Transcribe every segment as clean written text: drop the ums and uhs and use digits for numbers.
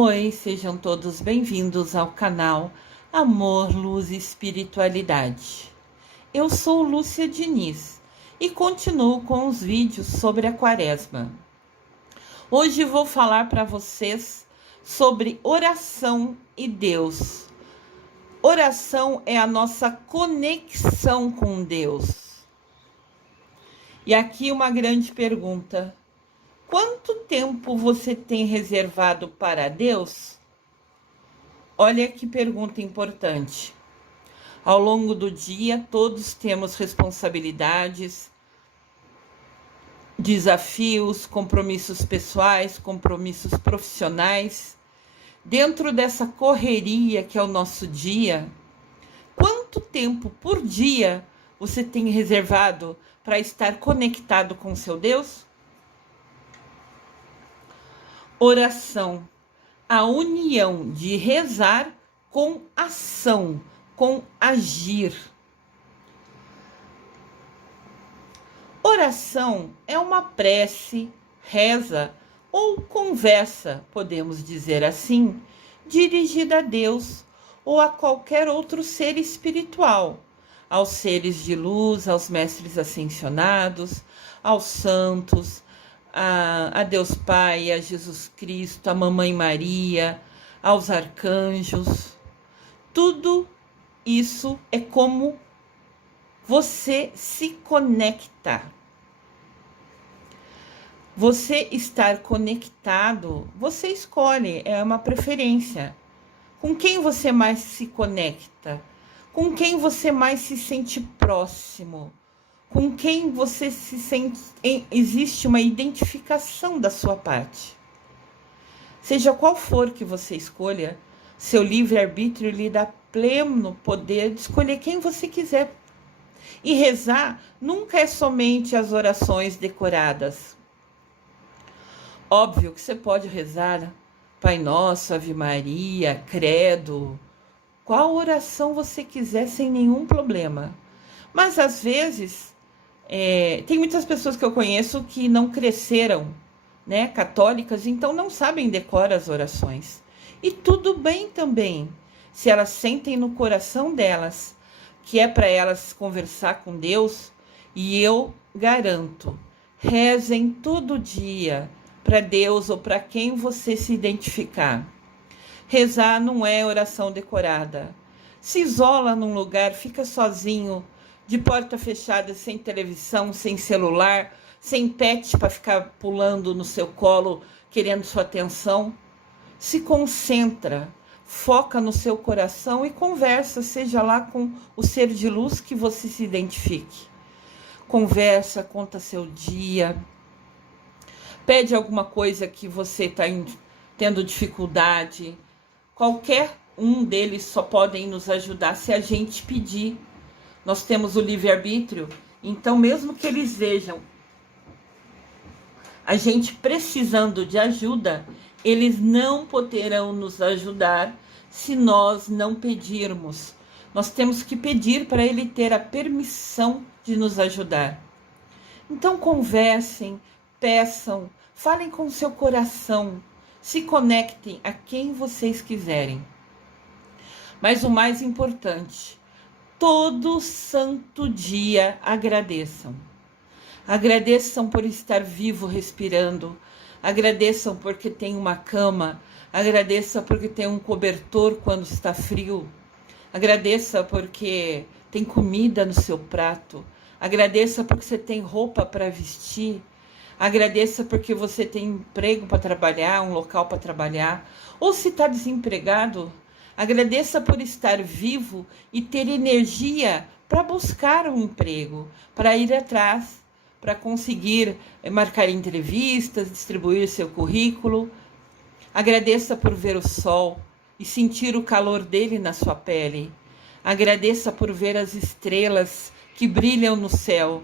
Oi, sejam todos bem-vindos ao canal Amor, Luz e Espiritualidade. Eu sou Lúcia Diniz e continuo com os vídeos sobre a Quaresma. Hoje vou falar para vocês sobre oração e Deus. Oração é a nossa conexão com Deus. E aqui uma grande pergunta: quanto tempo você tem reservado para Deus? Olha que pergunta importante. Ao longo do dia, todos temos responsabilidades, desafios, compromissos pessoais, compromissos profissionais. Dentro dessa correria que é o nosso dia, quanto tempo por dia você tem reservado para estar conectado com seu Deus? Oração, a união de rezar com ação, com agir. Oração é uma prece, reza ou conversa, podemos dizer assim, dirigida a Deus ou a qualquer outro ser espiritual, aos seres de luz, aos mestres ascensionados, aos santos, a Deus Pai, a Jesus Cristo, a Mamãe Maria, aos arcanjos. Tudo isso é como você se conecta. Você estar conectado, você escolhe, é uma preferência. Com quem você mais se conecta? Com quem você mais se sente próximo? Com quem você se sente, existe uma identificação da sua parte. Seja qual for que você escolha, seu livre-arbítrio lhe dá pleno poder de escolher quem você quiser. E rezar nunca é somente as orações decoradas. Óbvio que você pode rezar Pai Nosso, Ave Maria, Credo, qual oração você quiser sem nenhum problema. Mas às vezes tem muitas pessoas que eu conheço que não cresceram, católicas, então não sabem decorar as orações. E tudo bem também, se elas sentem no coração delas que é para elas conversar com Deus, e eu garanto, rezem todo dia para Deus ou para quem você se identificar. Rezar não é oração decorada. Se isola num lugar, fica sozinho, de porta fechada, sem televisão, sem celular, sem pet para ficar pulando no seu colo, querendo sua atenção. Se concentra, foca no seu coração e conversa, seja lá com o ser de luz que você se identifique. Conversa, conta seu dia, pede alguma coisa que você está tendo dificuldade. Qualquer um deles só podem nos ajudar se a gente pedir. Nós temos o livre-arbítrio, então mesmo que eles vejam a gente precisando de ajuda, eles não poderão nos ajudar se nós não pedirmos. Nós temos que pedir para ele ter a permissão de nos ajudar. Então conversem, peçam, falem com seu coração, se conectem a quem vocês quiserem. Mas o mais importante, todo santo dia agradeçam. Agradeçam por estar vivo, respirando. Agradeçam porque tem uma cama. Agradeça porque tem um cobertor quando está frio. Agradeça porque tem comida no seu prato. Agradeça porque você tem roupa para vestir. Agradeça porque você tem emprego para trabalhar, um local para trabalhar. Ou se está desempregado, agradeça por estar vivo e ter energia para buscar um emprego, para ir atrás, para conseguir marcar entrevistas, distribuir seu currículo. Agradeça por ver o sol e sentir o calor dele na sua pele. Agradeça por ver as estrelas que brilham no céu.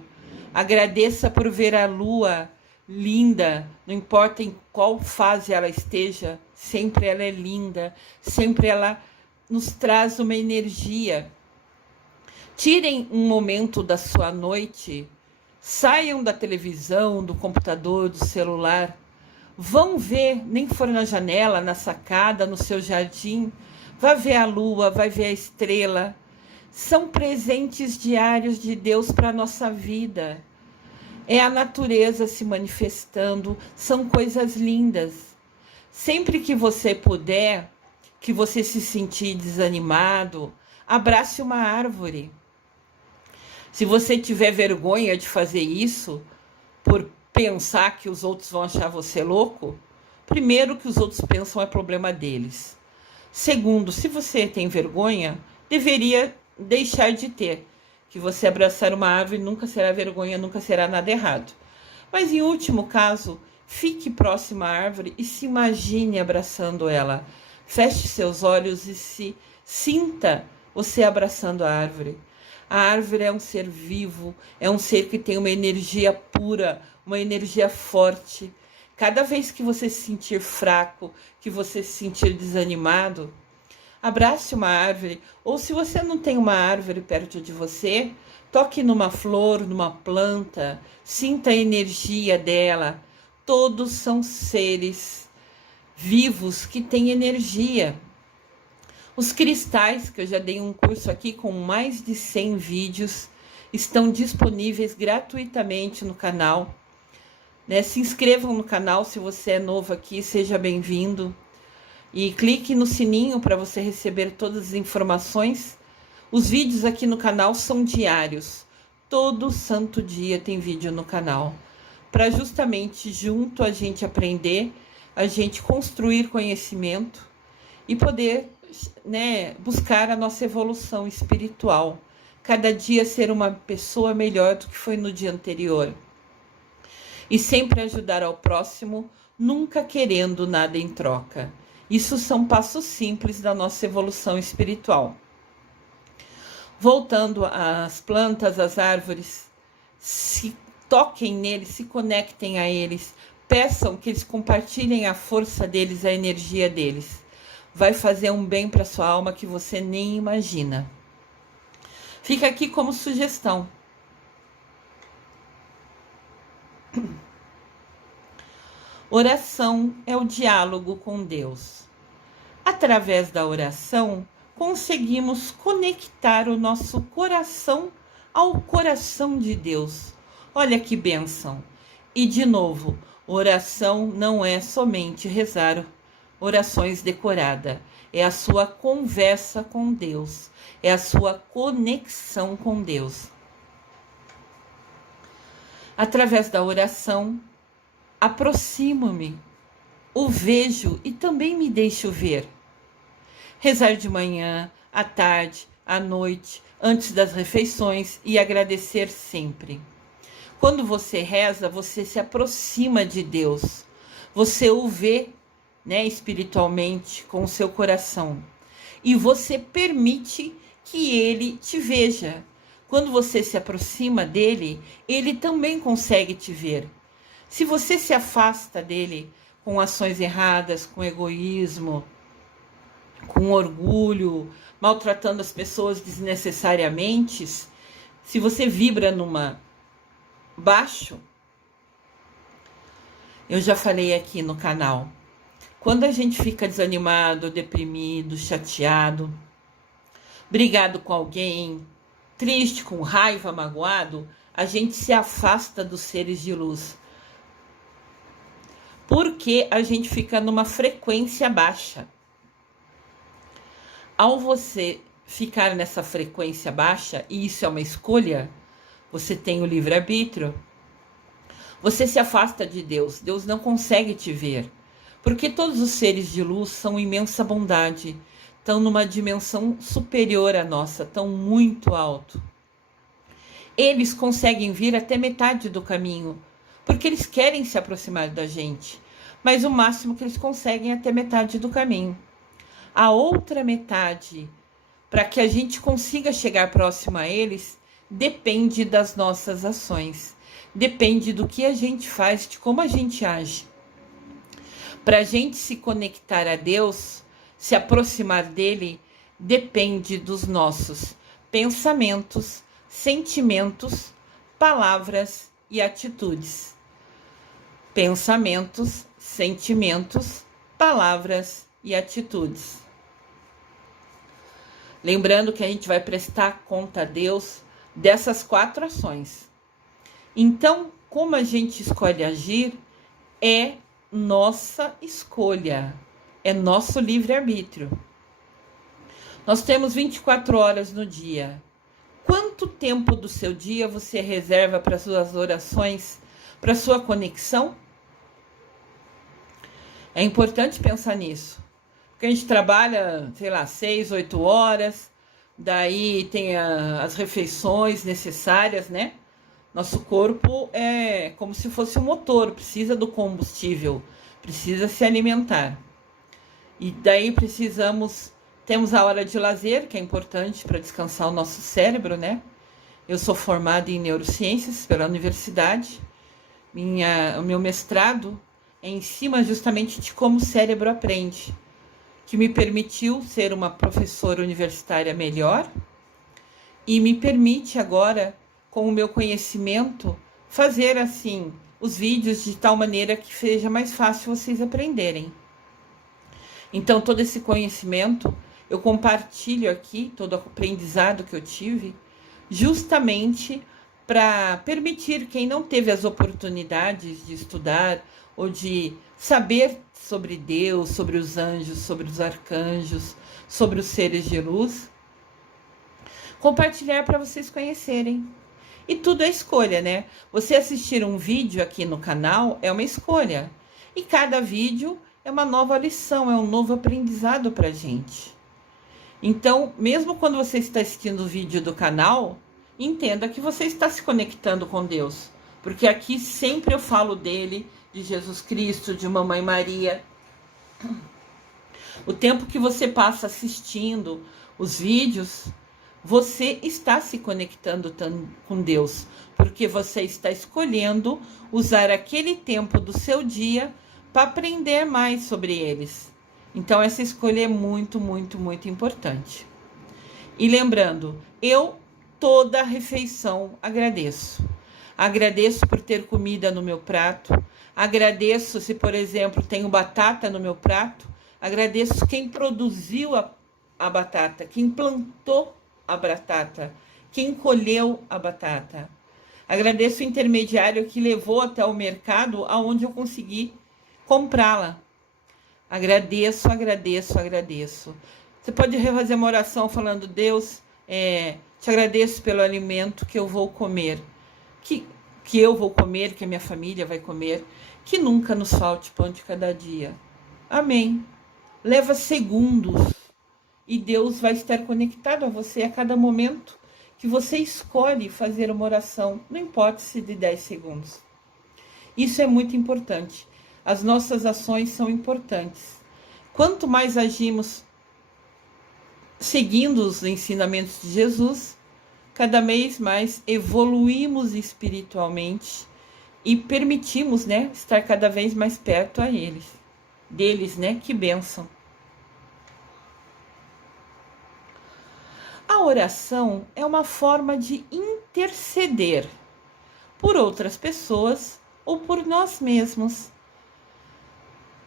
Agradeça por ver a lua linda, não importa em qual fase ela esteja, sempre ela é linda, sempre ela nos traz uma energia. Tirem um momento da sua noite, saiam da televisão, do computador, do celular, Vão ver, nem for na janela, na sacada, no seu jardim. Vai ver a lua, vai ver a estrela. São presentes diários de Deus para a nossa vida. É a natureza se manifestando, são coisas lindas. Sempre que você puder, que você se sentir desanimado, abrace uma árvore. Se você tiver vergonha de fazer isso, por pensar que os outros vão achar você louco, primeiro, que os outros pensam é problema deles. Segundo, se você tem vergonha, deveria deixar de ter. Que você abraçar uma árvore nunca será vergonha, nunca será nada errado. Mas em último caso, fique próximo à árvore e se imagine abraçando ela. Feche seus olhos e se sinta você abraçando a árvore. A árvore é um ser vivo, é um ser que tem uma energia pura, uma energia forte. Cada vez que você se sentir fraco, que você se sentir desanimado, abrace uma árvore, ou se você não tem uma árvore perto de você, toque numa flor, numa planta, sinta a energia dela. Todos são seres vivos que têm energia. Os cristais, que eu já dei um curso aqui com mais de 100 vídeos, estão disponíveis gratuitamente no canal. Se inscrevam no canal se você é novo aqui, seja bem-vindo. E clique no sininho para você receber todas as informações. Os vídeos aqui no canal são diários. Todo santo dia tem vídeo no canal. Para justamente junto a gente aprender, a gente construir conhecimento e poder, buscar a nossa evolução espiritual. Cada dia ser uma pessoa melhor do que foi no dia anterior. E sempre ajudar ao próximo, nunca querendo nada em troca. Isso são passos simples da nossa evolução espiritual. Voltando às plantas, às árvores, se toquem neles, se conectem a eles, peçam que eles compartilhem a força deles, a energia deles. Vai fazer um bem para sua alma que você nem imagina. Fica aqui como sugestão. Oração é o diálogo com Deus. Através da oração, conseguimos conectar o nosso coração ao coração de Deus. Olha que bênção! E de novo, oração não é somente rezar orações decoradas, é a sua conversa com Deus, é a sua conexão com Deus. Através da oração, aproximo-me, o vejo e também me deixo ver. Rezar de manhã, à tarde, à noite, antes das refeições e agradecer sempre. Quando você reza, você se aproxima de Deus. Você o vê, espiritualmente, com o seu coração. E você permite que ele te veja. Quando você se aproxima dele, ele também consegue te ver. Se você se afasta dele com ações erradas, com egoísmo, com orgulho, maltratando as pessoas desnecessariamente, se você vibra numa baixo, eu já falei aqui no canal, quando a gente fica desanimado, deprimido, chateado, brigado com alguém, triste, com raiva, magoado, a gente se afasta dos seres de luz. Porque a gente fica numa frequência baixa. Ao você ficar nessa frequência baixa, e isso é uma escolha, você tem o livre-arbítrio, você se afasta de Deus. Deus não consegue te ver. Porque todos os seres de luz são imensa bondade, estão numa dimensão superior à nossa, estão muito alto. Eles conseguem vir até metade do caminho, porque eles querem se aproximar da gente, mas o máximo que eles conseguem é até metade do caminho. A outra metade, para que a gente consiga chegar próximo a eles, depende das nossas ações, depende do que a gente faz, de como a gente age. Para a gente se conectar a Deus, se aproximar dele, depende dos nossos pensamentos, sentimentos, palavras e atitudes. pensamentos, sentimentos, palavras e atitudes. Lembrando que a gente vai prestar conta a Deus dessas 4 ações. Então, como a gente escolhe agir, é nossa escolha, é nosso livre-arbítrio. Nós temos 24 horas no dia. Quanto tempo do seu dia você reserva para suas orações, para sua conexão? É importante pensar nisso. Porque a gente trabalha, 6, 8 horas, daí tem as refeições necessárias, né? Nosso corpo é como se fosse um motor, precisa do combustível, precisa se alimentar. E daí temos a hora de lazer, que é importante para descansar o nosso cérebro, né? Eu sou formada em neurociências pela universidade. O meu mestrado é em cima justamente de como o cérebro aprende, que me permitiu ser uma professora universitária melhor e me permite agora, com o meu conhecimento, fazer assim os vídeos de tal maneira que seja mais fácil vocês aprenderem. Então, todo esse conhecimento eu compartilho aqui, todo o aprendizado que eu tive, justamente para permitir quem não teve as oportunidades de estudar ou de saber sobre Deus, sobre os anjos, sobre os arcanjos, sobre os seres de luz, compartilhar para vocês conhecerem. E tudo é escolha, né? Você assistir um vídeo aqui no canal é uma escolha. E cada vídeo é uma nova lição, é um novo aprendizado para a gente. Então, mesmo quando você está assistindo o vídeo do canal, entenda que você está se conectando com Deus. Porque aqui sempre eu falo dele, de Jesus Cristo, de Mamãe Maria. O tempo que você passa assistindo os vídeos, você está se conectando com Deus, porque você está escolhendo usar aquele tempo do seu dia para aprender mais sobre eles. Então, essa escolha é muito, muito, muito importante. E lembrando, eu toda refeição agradeço. Agradeço por ter comida no meu prato. Agradeço se, por exemplo, tenho batata no meu prato. Agradeço quem produziu a batata, quem plantou a batata, quem colheu a batata. Agradeço o intermediário que levou até o mercado aonde eu consegui comprá-la. Agradeço, agradeço, agradeço. Você pode refazer uma oração falando: Deus, te agradeço pelo alimento que eu vou comer, que eu vou comer, que a minha família vai comer, que nunca nos falte pão de cada dia. Amém. Leva segundos e Deus vai estar conectado a você a cada momento que você escolhe fazer uma oração, não importa se de 10 segundos. Isso é muito importante. As nossas ações são importantes. Quanto mais agimos seguindo os ensinamentos de Jesus, cada vez mais evoluímos espiritualmente e permitimos, estar cada vez mais perto deles, que bênção. A oração é uma forma de interceder por outras pessoas ou por nós mesmos.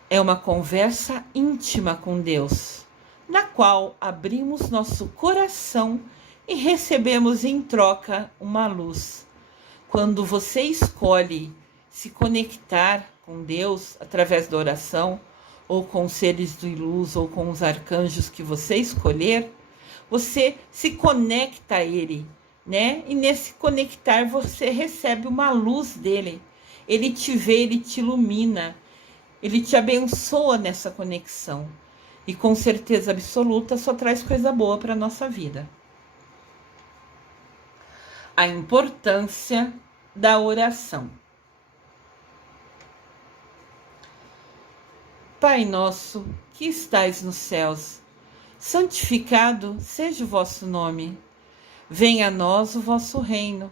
É uma conversa íntima com Deus, na qual abrimos nosso coração e recebemos em troca uma luz. Quando você escolhe se conectar com Deus através da oração, ou com os seres de luz, ou com os arcanjos que você escolher, você se conecta a Ele, E nesse conectar você recebe uma luz dele. Ele te vê, Ele te ilumina, Ele te abençoa nessa conexão. E com certeza absoluta só traz coisa boa para a nossa vida. A importância da oração. Pai nosso, que estais nos céus, santificado seja o vosso nome. Venha a nós o vosso reino.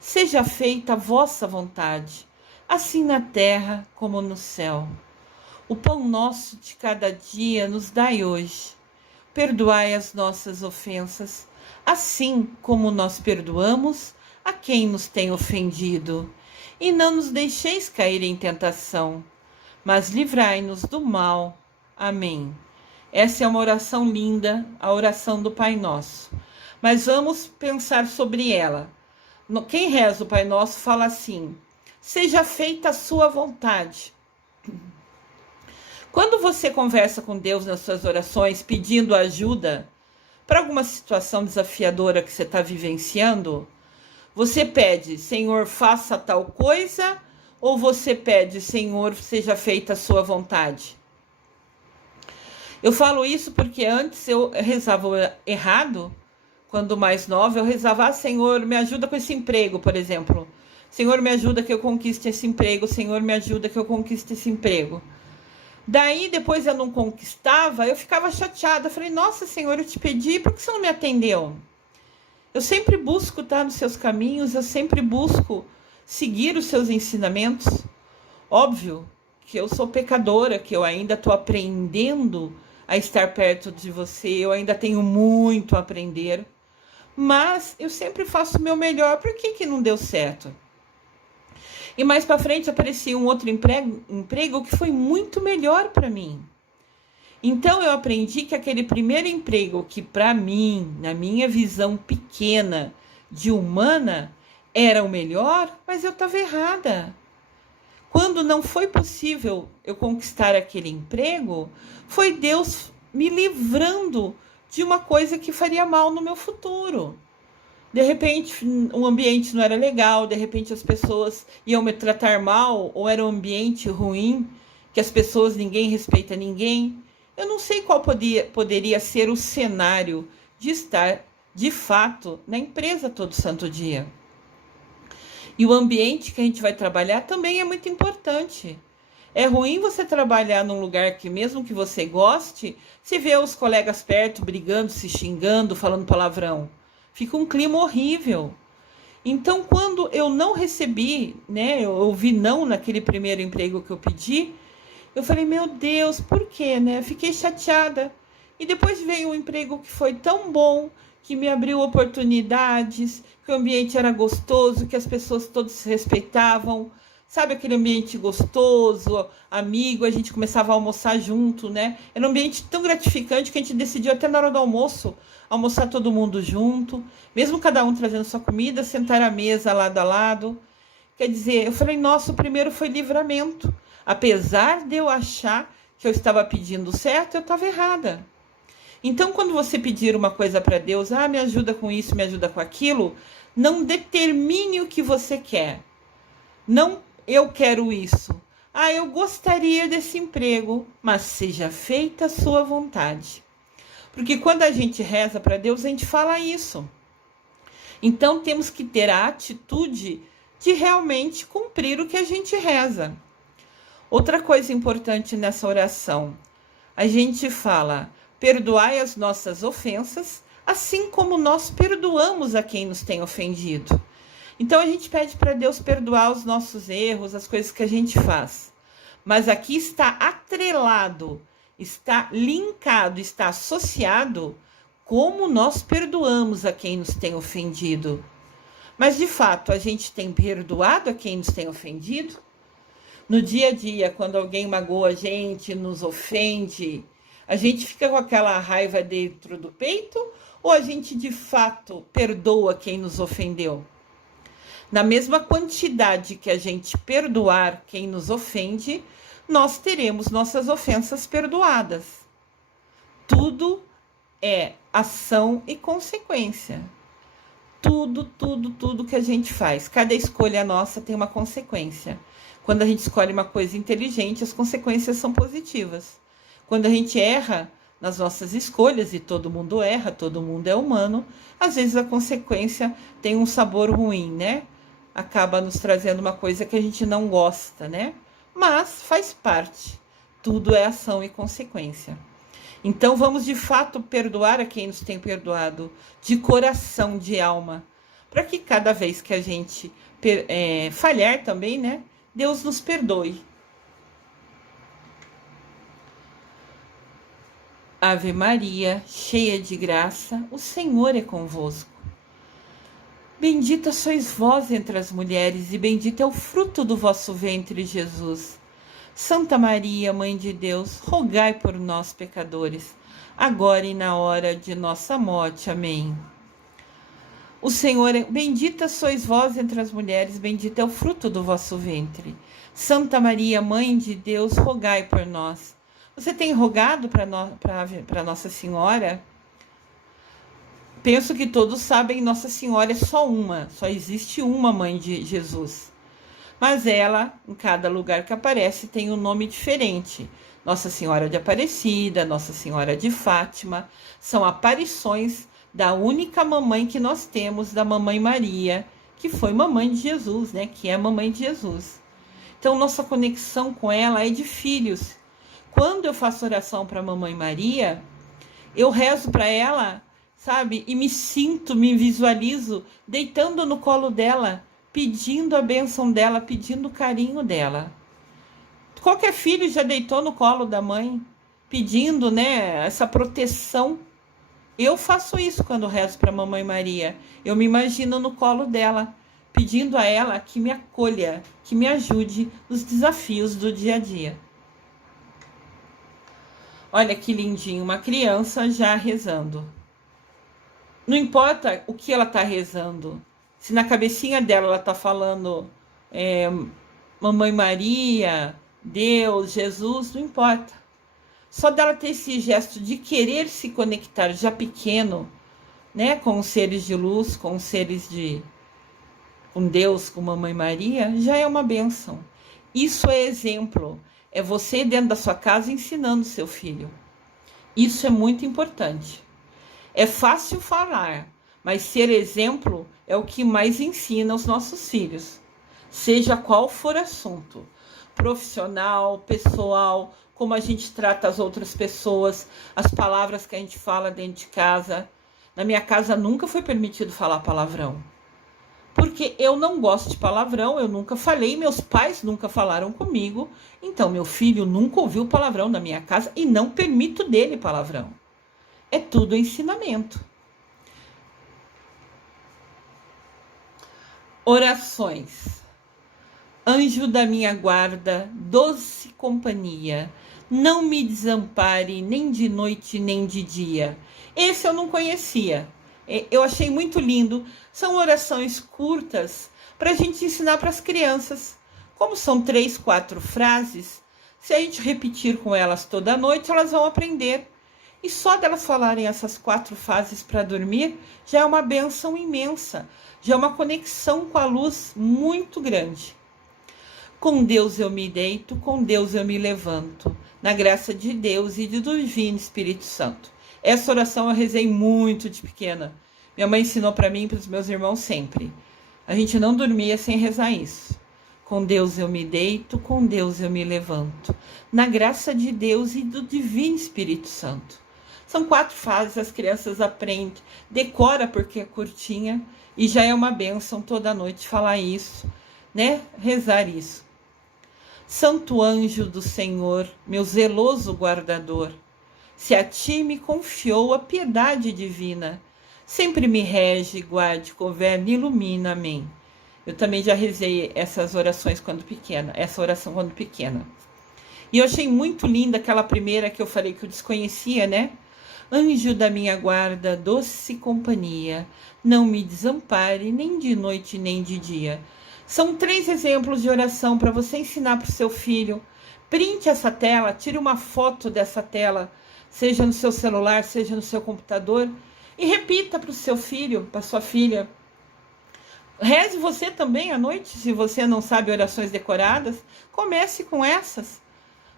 Seja feita a vossa vontade, assim na terra como no céu. O pão nosso de cada dia nos dai hoje. Perdoai as nossas ofensas, assim como nós perdoamos a quem nos tem ofendido. e não nos deixeis cair em tentação, mas livrai-nos do mal. Amém. Essa é uma oração linda, a oração do Pai Nosso. Mas vamos pensar sobre ela. Quem reza o Pai Nosso fala assim: seja feita a sua vontade. Quando você conversa com Deus nas suas orações, pedindo ajuda para alguma situação desafiadora que você está vivenciando, você pede, Senhor, faça tal coisa, ou você pede, Senhor, seja feita a sua vontade? Eu falo isso porque antes eu rezava errado. Quando mais nova, eu rezava, Senhor, me ajuda com esse emprego, por exemplo. Senhor, me ajuda que eu conquiste esse emprego. Senhor, me ajuda que eu conquiste esse emprego. Daí, depois eu não conquistava, eu ficava chateada. Eu falei, nossa, Senhor, eu te pedi, por que você não me atendeu? Eu sempre busco estar nos seus caminhos, eu sempre busco seguir os seus ensinamentos. Óbvio que eu sou pecadora, que eu ainda estou aprendendo a estar perto de você, eu ainda tenho muito a aprender, mas eu sempre faço o meu melhor. Por que não deu certo? E mais para frente aparecia um outro emprego que foi muito melhor para mim. Então eu aprendi que aquele primeiro emprego que para mim, na minha visão pequena de humana, era o melhor, mas eu estava errada. Quando não foi possível eu conquistar aquele emprego, foi Deus me livrando de uma coisa que faria mal no meu futuro. De repente, o ambiente não era legal, de repente as pessoas iam me tratar mal, ou era um ambiente ruim, que as pessoas, ninguém respeita ninguém. Eu não sei qual poderia ser o cenário de estar, de fato, na empresa todo santo dia. E o ambiente que a gente vai trabalhar também é muito importante. É ruim você trabalhar num lugar que, mesmo que você goste, você vê os colegas perto brigando, se xingando, falando palavrão. Fica um clima horrível. Então, quando eu não recebi, eu ouvi não naquele primeiro emprego que eu pedi, eu falei, meu Deus, por quê, Fiquei chateada. E depois veio um emprego que foi tão bom, que me abriu oportunidades, que o ambiente era gostoso, que as pessoas todas se respeitavam. Sabe aquele ambiente gostoso, amigo, a gente começava a almoçar junto, Era um ambiente tão gratificante que a gente decidiu até na hora do almoço, almoçar todo mundo junto, mesmo cada um trazendo sua comida, sentar à mesa lado a lado. Quer dizer, eu falei, nossa, o primeiro foi livramento. Apesar de eu achar que eu estava pedindo certo, eu estava errada. Então, quando você pedir uma coisa para Deus, me ajuda com isso, me ajuda com aquilo, não determine o que você quer. Não, eu quero isso. Eu gostaria desse emprego, mas seja feita a sua vontade. Porque quando a gente reza para Deus, a gente fala isso. Então, temos que ter a atitude de realmente cumprir o que a gente reza. Outra coisa importante nessa oração, a gente fala, perdoai as nossas ofensas, assim como nós perdoamos a quem nos tem ofendido. Então a gente pede para Deus perdoar os nossos erros, as coisas que a gente faz. Mas aqui está atrelado, está linkado, está associado como nós perdoamos a quem nos tem ofendido. Mas de fato, a gente tem perdoado a quem nos tem ofendido? No dia a dia, quando alguém magoa a gente, nos ofende, a gente fica com aquela raiva dentro do peito ou a gente de fato perdoa quem nos ofendeu? Na mesma quantidade que a gente perdoar quem nos ofende, nós teremos nossas ofensas perdoadas. Tudo é ação e consequência. Tudo que a gente faz, cada escolha nossa tem uma consequência. Quando a gente escolhe uma coisa inteligente, as consequências são positivas. Quando a gente erra nas nossas escolhas, e todo mundo erra, todo mundo é humano, às vezes a consequência tem um sabor ruim, Acaba nos trazendo uma coisa que a gente não gosta, Mas faz parte. Tudo é ação e consequência. Então vamos de fato perdoar a quem nos tem perdoado, de coração, de alma, para que cada vez que a gente falhar também, Deus nos perdoe. Ave Maria, cheia de graça, o Senhor é convosco. Bendita sois vós entre as mulheres, e bendito é o fruto do vosso ventre, Jesus. Santa Maria, Mãe de Deus, rogai por nós, pecadores, agora e na hora de nossa morte. Amém. O Senhor é... Bendita sois vós entre as mulheres, bendito é o fruto do vosso ventre. Santa Maria, Mãe de Deus, rogai por nós. Você tem rogado para Nossa Senhora? Penso que todos sabem, Nossa Senhora é só uma, só existe uma Mãe de Jesus. Mas ela, em cada lugar que aparece, tem um nome diferente. Nossa Senhora de Aparecida, Nossa Senhora de Fátima, são aparições da única mamãe que nós temos, da Mamãe Maria, que foi mamãe de Jesus, né? Que é a mamãe de Jesus. Então, nossa conexão com ela é de filhos. Quando eu faço oração para a Mamãe Maria, eu rezo para ela, sabe? E me sinto, me visualizo deitando no colo dela, pedindo a bênção dela, pedindo o carinho dela. Qualquer filho já deitou no colo da mãe, pedindo, né, essa proteção. Eu faço isso quando rezo para a Mamãe Maria. Eu me imagino no colo dela, pedindo a ela que me acolha, que me ajude nos desafios do dia a dia. Olha que lindinho, uma criança já rezando. Não importa o que ela está rezando. Se na cabecinha dela ela está falando Mamãe Maria, Deus, Jesus, não importa. Só dela ter esse gesto de querer se conectar já pequeno, né, com os seres de luz, com os seres com Deus, com Mamãe Maria, já é uma bênção. Isso é exemplo. É você dentro da sua casa ensinando seu filho. Isso é muito importante. É fácil falar, mas ser exemplo é o que mais ensina os nossos filhos. Seja qual for o assunto, profissional, pessoal, como a gente trata as outras pessoas, as palavras que a gente fala dentro de casa. Na minha casa nunca foi permitido falar palavrão. Porque eu não gosto de palavrão, eu nunca falei, meus pais nunca falaram comigo, então meu filho nunca ouviu palavrão na minha casa e não permito dele palavrão. É tudo ensinamento. Orações. Anjo da minha guarda, doce companhia, não me desampare nem de noite nem de dia. Esse eu não conhecia. Eu achei muito lindo. São orações curtas para a gente ensinar para as crianças. Como são 3, 4 frases, se a gente repetir com elas toda noite, elas vão aprender. E só delas falarem essas 4 frases para dormir, já é uma bênção imensa. Já é uma conexão com a luz muito grande. Com Deus eu me deito, com Deus eu me levanto, na graça de Deus e do Divino Espírito Santo. Essa oração eu rezei muito de pequena. Minha mãe ensinou para mim e para os meus irmãos sempre. A gente não dormia sem rezar isso. Com Deus eu me deito, com Deus eu me levanto, na graça de Deus e do Divino Espírito Santo. São 4 frases, as crianças aprendem, decora porque é curtinha e já é uma bênção toda noite falar isso, né? Rezar isso. Santo anjo do Senhor, meu zeloso guardador, se a ti me confiou a piedade divina, sempre me rege, guarde, governe, ilumina. Amém. Eu também já rezei essas orações quando pequena, essa oração quando pequena. E eu achei muito linda aquela primeira que eu falei que eu desconhecia, né? Anjo da minha guarda, doce companhia, não me desampare nem de noite nem de dia. São 3 exemplos de oração para você ensinar para o seu filho. Printe essa tela, tire uma foto dessa tela, seja no seu celular, seja no seu computador, e repita para o seu filho, para sua filha. Reze você também à noite, se você não sabe orações decoradas, comece com essas.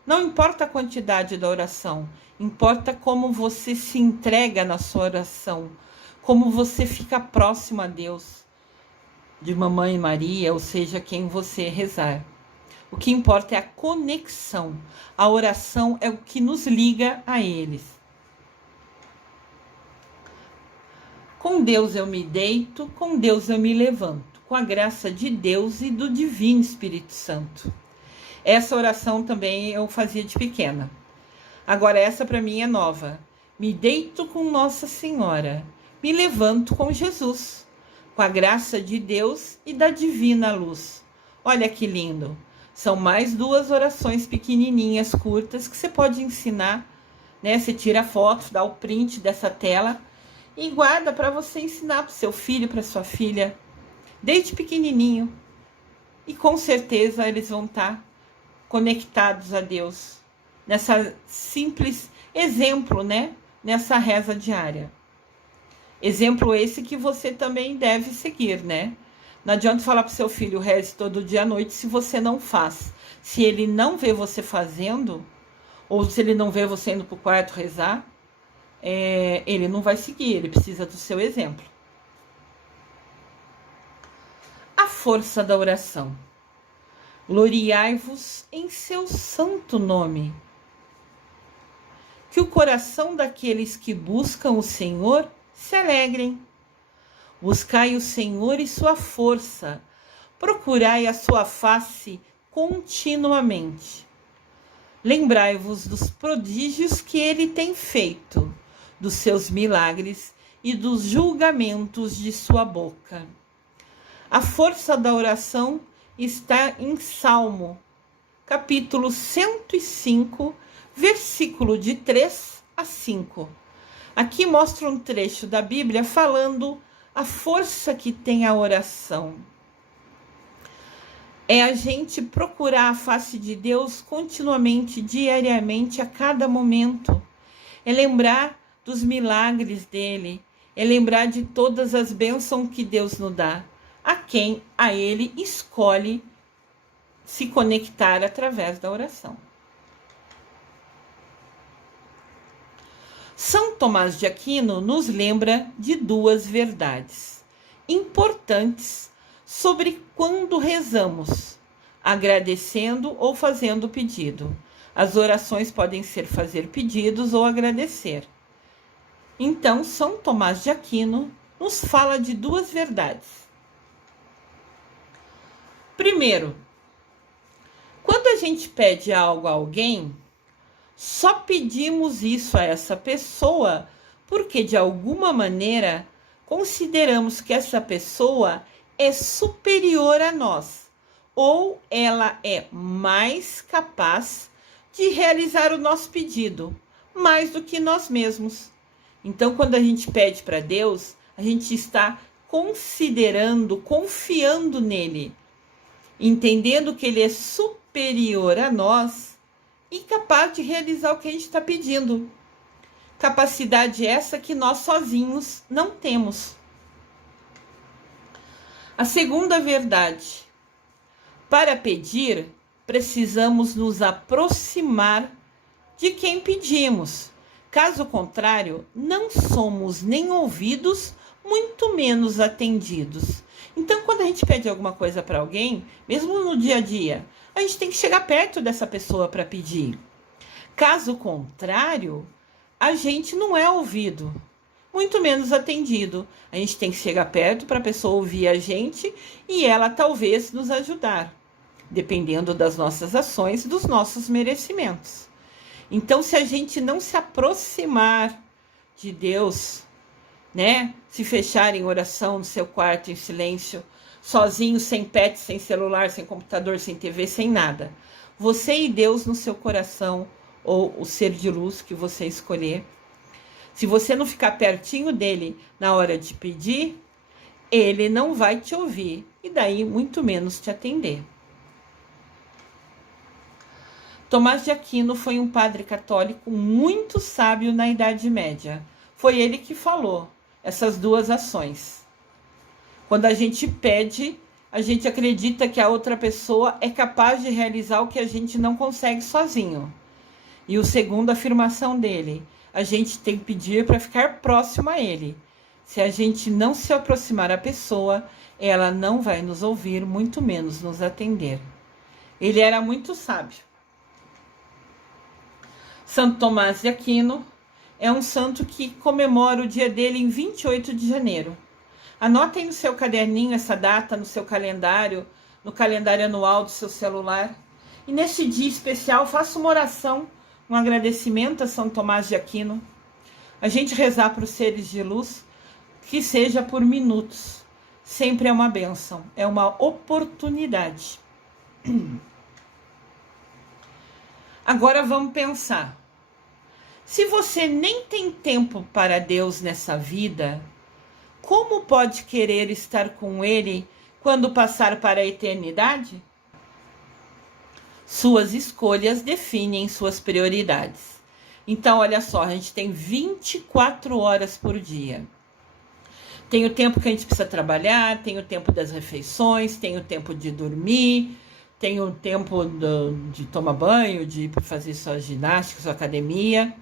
Não importa a quantidade da oração, importa como você se entrega na sua oração, como você fica próximo a Deus, de Mamãe Maria, ou seja, quem você rezar. O que importa é a conexão. A oração é o que nos liga a eles. Com Deus eu me deito, com Deus eu me levanto, com a graça de Deus e do Divino Espírito Santo. Essa oração também eu fazia de pequena. Agora essa para mim é nova. Me deito com Nossa Senhora, me levanto com Jesus. com a graça de Deus e da divina luz. Olha que lindo! São mais 2 orações pequenininhas, curtas, que você pode ensinar, né? Você tira foto, dá o print dessa tela e guarda para você ensinar para o seu filho, para sua filha, desde pequenininho. E com certeza eles vão estar conectados a Deus, nessa simples exemplo, né? Nessa reza diária. Exemplo esse que você também deve seguir, né? Não adianta falar para o seu filho, reze todo dia à noite, se você não faz. Se ele não vê você fazendo, ou se ele não vê você indo para o quarto rezar, ele não vai seguir, ele precisa do seu exemplo. A força da oração. Gloriai-vos em seu santo nome. Que o coração daqueles que buscam o Senhor se alegrem. Buscai o Senhor e sua força. Procurai a sua face continuamente. Lembrai-vos dos prodígios que ele tem feito, dos seus milagres e dos julgamentos de sua boca. A força da oração está em Salmo, capítulo 105, versículo de 3 a 5. Aqui mostra um trecho da Bíblia falando a força que tem a oração. É a gente procurar a face de Deus continuamente, diariamente, a cada momento. É lembrar dos milagres dele, é lembrar de todas as bênçãos que Deus nos dá, a quem a ele escolhe se conectar através da oração. São Tomás de Aquino nos lembra de 2 verdades importantes sobre quando rezamos, agradecendo ou fazendo pedido. As orações podem ser fazer pedidos ou agradecer. Então, São Tomás de Aquino nos fala de 2 verdades. Primeiro, quando a gente pede algo a alguém, só pedimos isso a essa pessoa porque, de alguma maneira, consideramos que essa pessoa é superior a nós ou ela é mais capaz de realizar o nosso pedido, mais do que nós mesmos. Então, quando a gente pede para Deus, a gente está considerando, confiando nele, entendendo que ele é superior a nós e capaz de realizar o que a gente está pedindo. Capacidade essa que nós sozinhos não temos. A segunda verdade. Para pedir, precisamos nos aproximar de quem pedimos. Caso contrário, não somos nem ouvidos, muito menos atendidos. Então, quando a gente pede alguma coisa para alguém, mesmo no dia a dia, a gente tem que chegar perto dessa pessoa para pedir. Caso contrário, a gente não é ouvido, muito menos atendido. A gente tem que chegar perto para a pessoa ouvir a gente e ela talvez nos ajudar, dependendo das nossas ações e dos nossos merecimentos. Então, se a gente não se aproximar de Deus, né? Se fechar em oração no seu quarto, em silêncio, sozinho, sem pet, sem celular, sem computador, sem TV, sem nada. Você e Deus no seu coração, ou o ser de luz que você escolher. Se você não ficar pertinho dele na hora de pedir, ele não vai te ouvir e daí muito menos te atender. Tomás de Aquino foi um padre católico muito sábio na Idade Média. Foi ele que falou essas 2 ações. Quando a gente pede, a gente acredita que a outra pessoa é capaz de realizar o que a gente não consegue sozinho. E a segunda afirmação dele, a gente tem que pedir para ficar próximo a ele. Se a gente não se aproximar da pessoa, ela não vai nos ouvir, muito menos nos atender. Ele era muito sábio. Santo Tomás de Aquino é um santo que comemora o dia dele em 28 de janeiro. Anotem no seu caderninho essa data, no seu calendário, no calendário anual do seu celular. E nesse dia especial, faça uma oração, um agradecimento a São Tomás de Aquino. A gente rezar para os seres de luz, que seja por minutos. sempre é uma bênção, é uma oportunidade. Agora vamos pensar. Se você nem tem tempo para Deus nessa vida, como pode querer estar com Ele quando passar para a eternidade? Suas escolhas definem suas prioridades. Então, olha só, a gente tem 24 horas por dia. Tem o tempo que a gente precisa trabalhar, tem o tempo das refeições, tem o tempo de dormir, tem o tempo de tomar banho, de ir fazer sua ginástica, sua academia.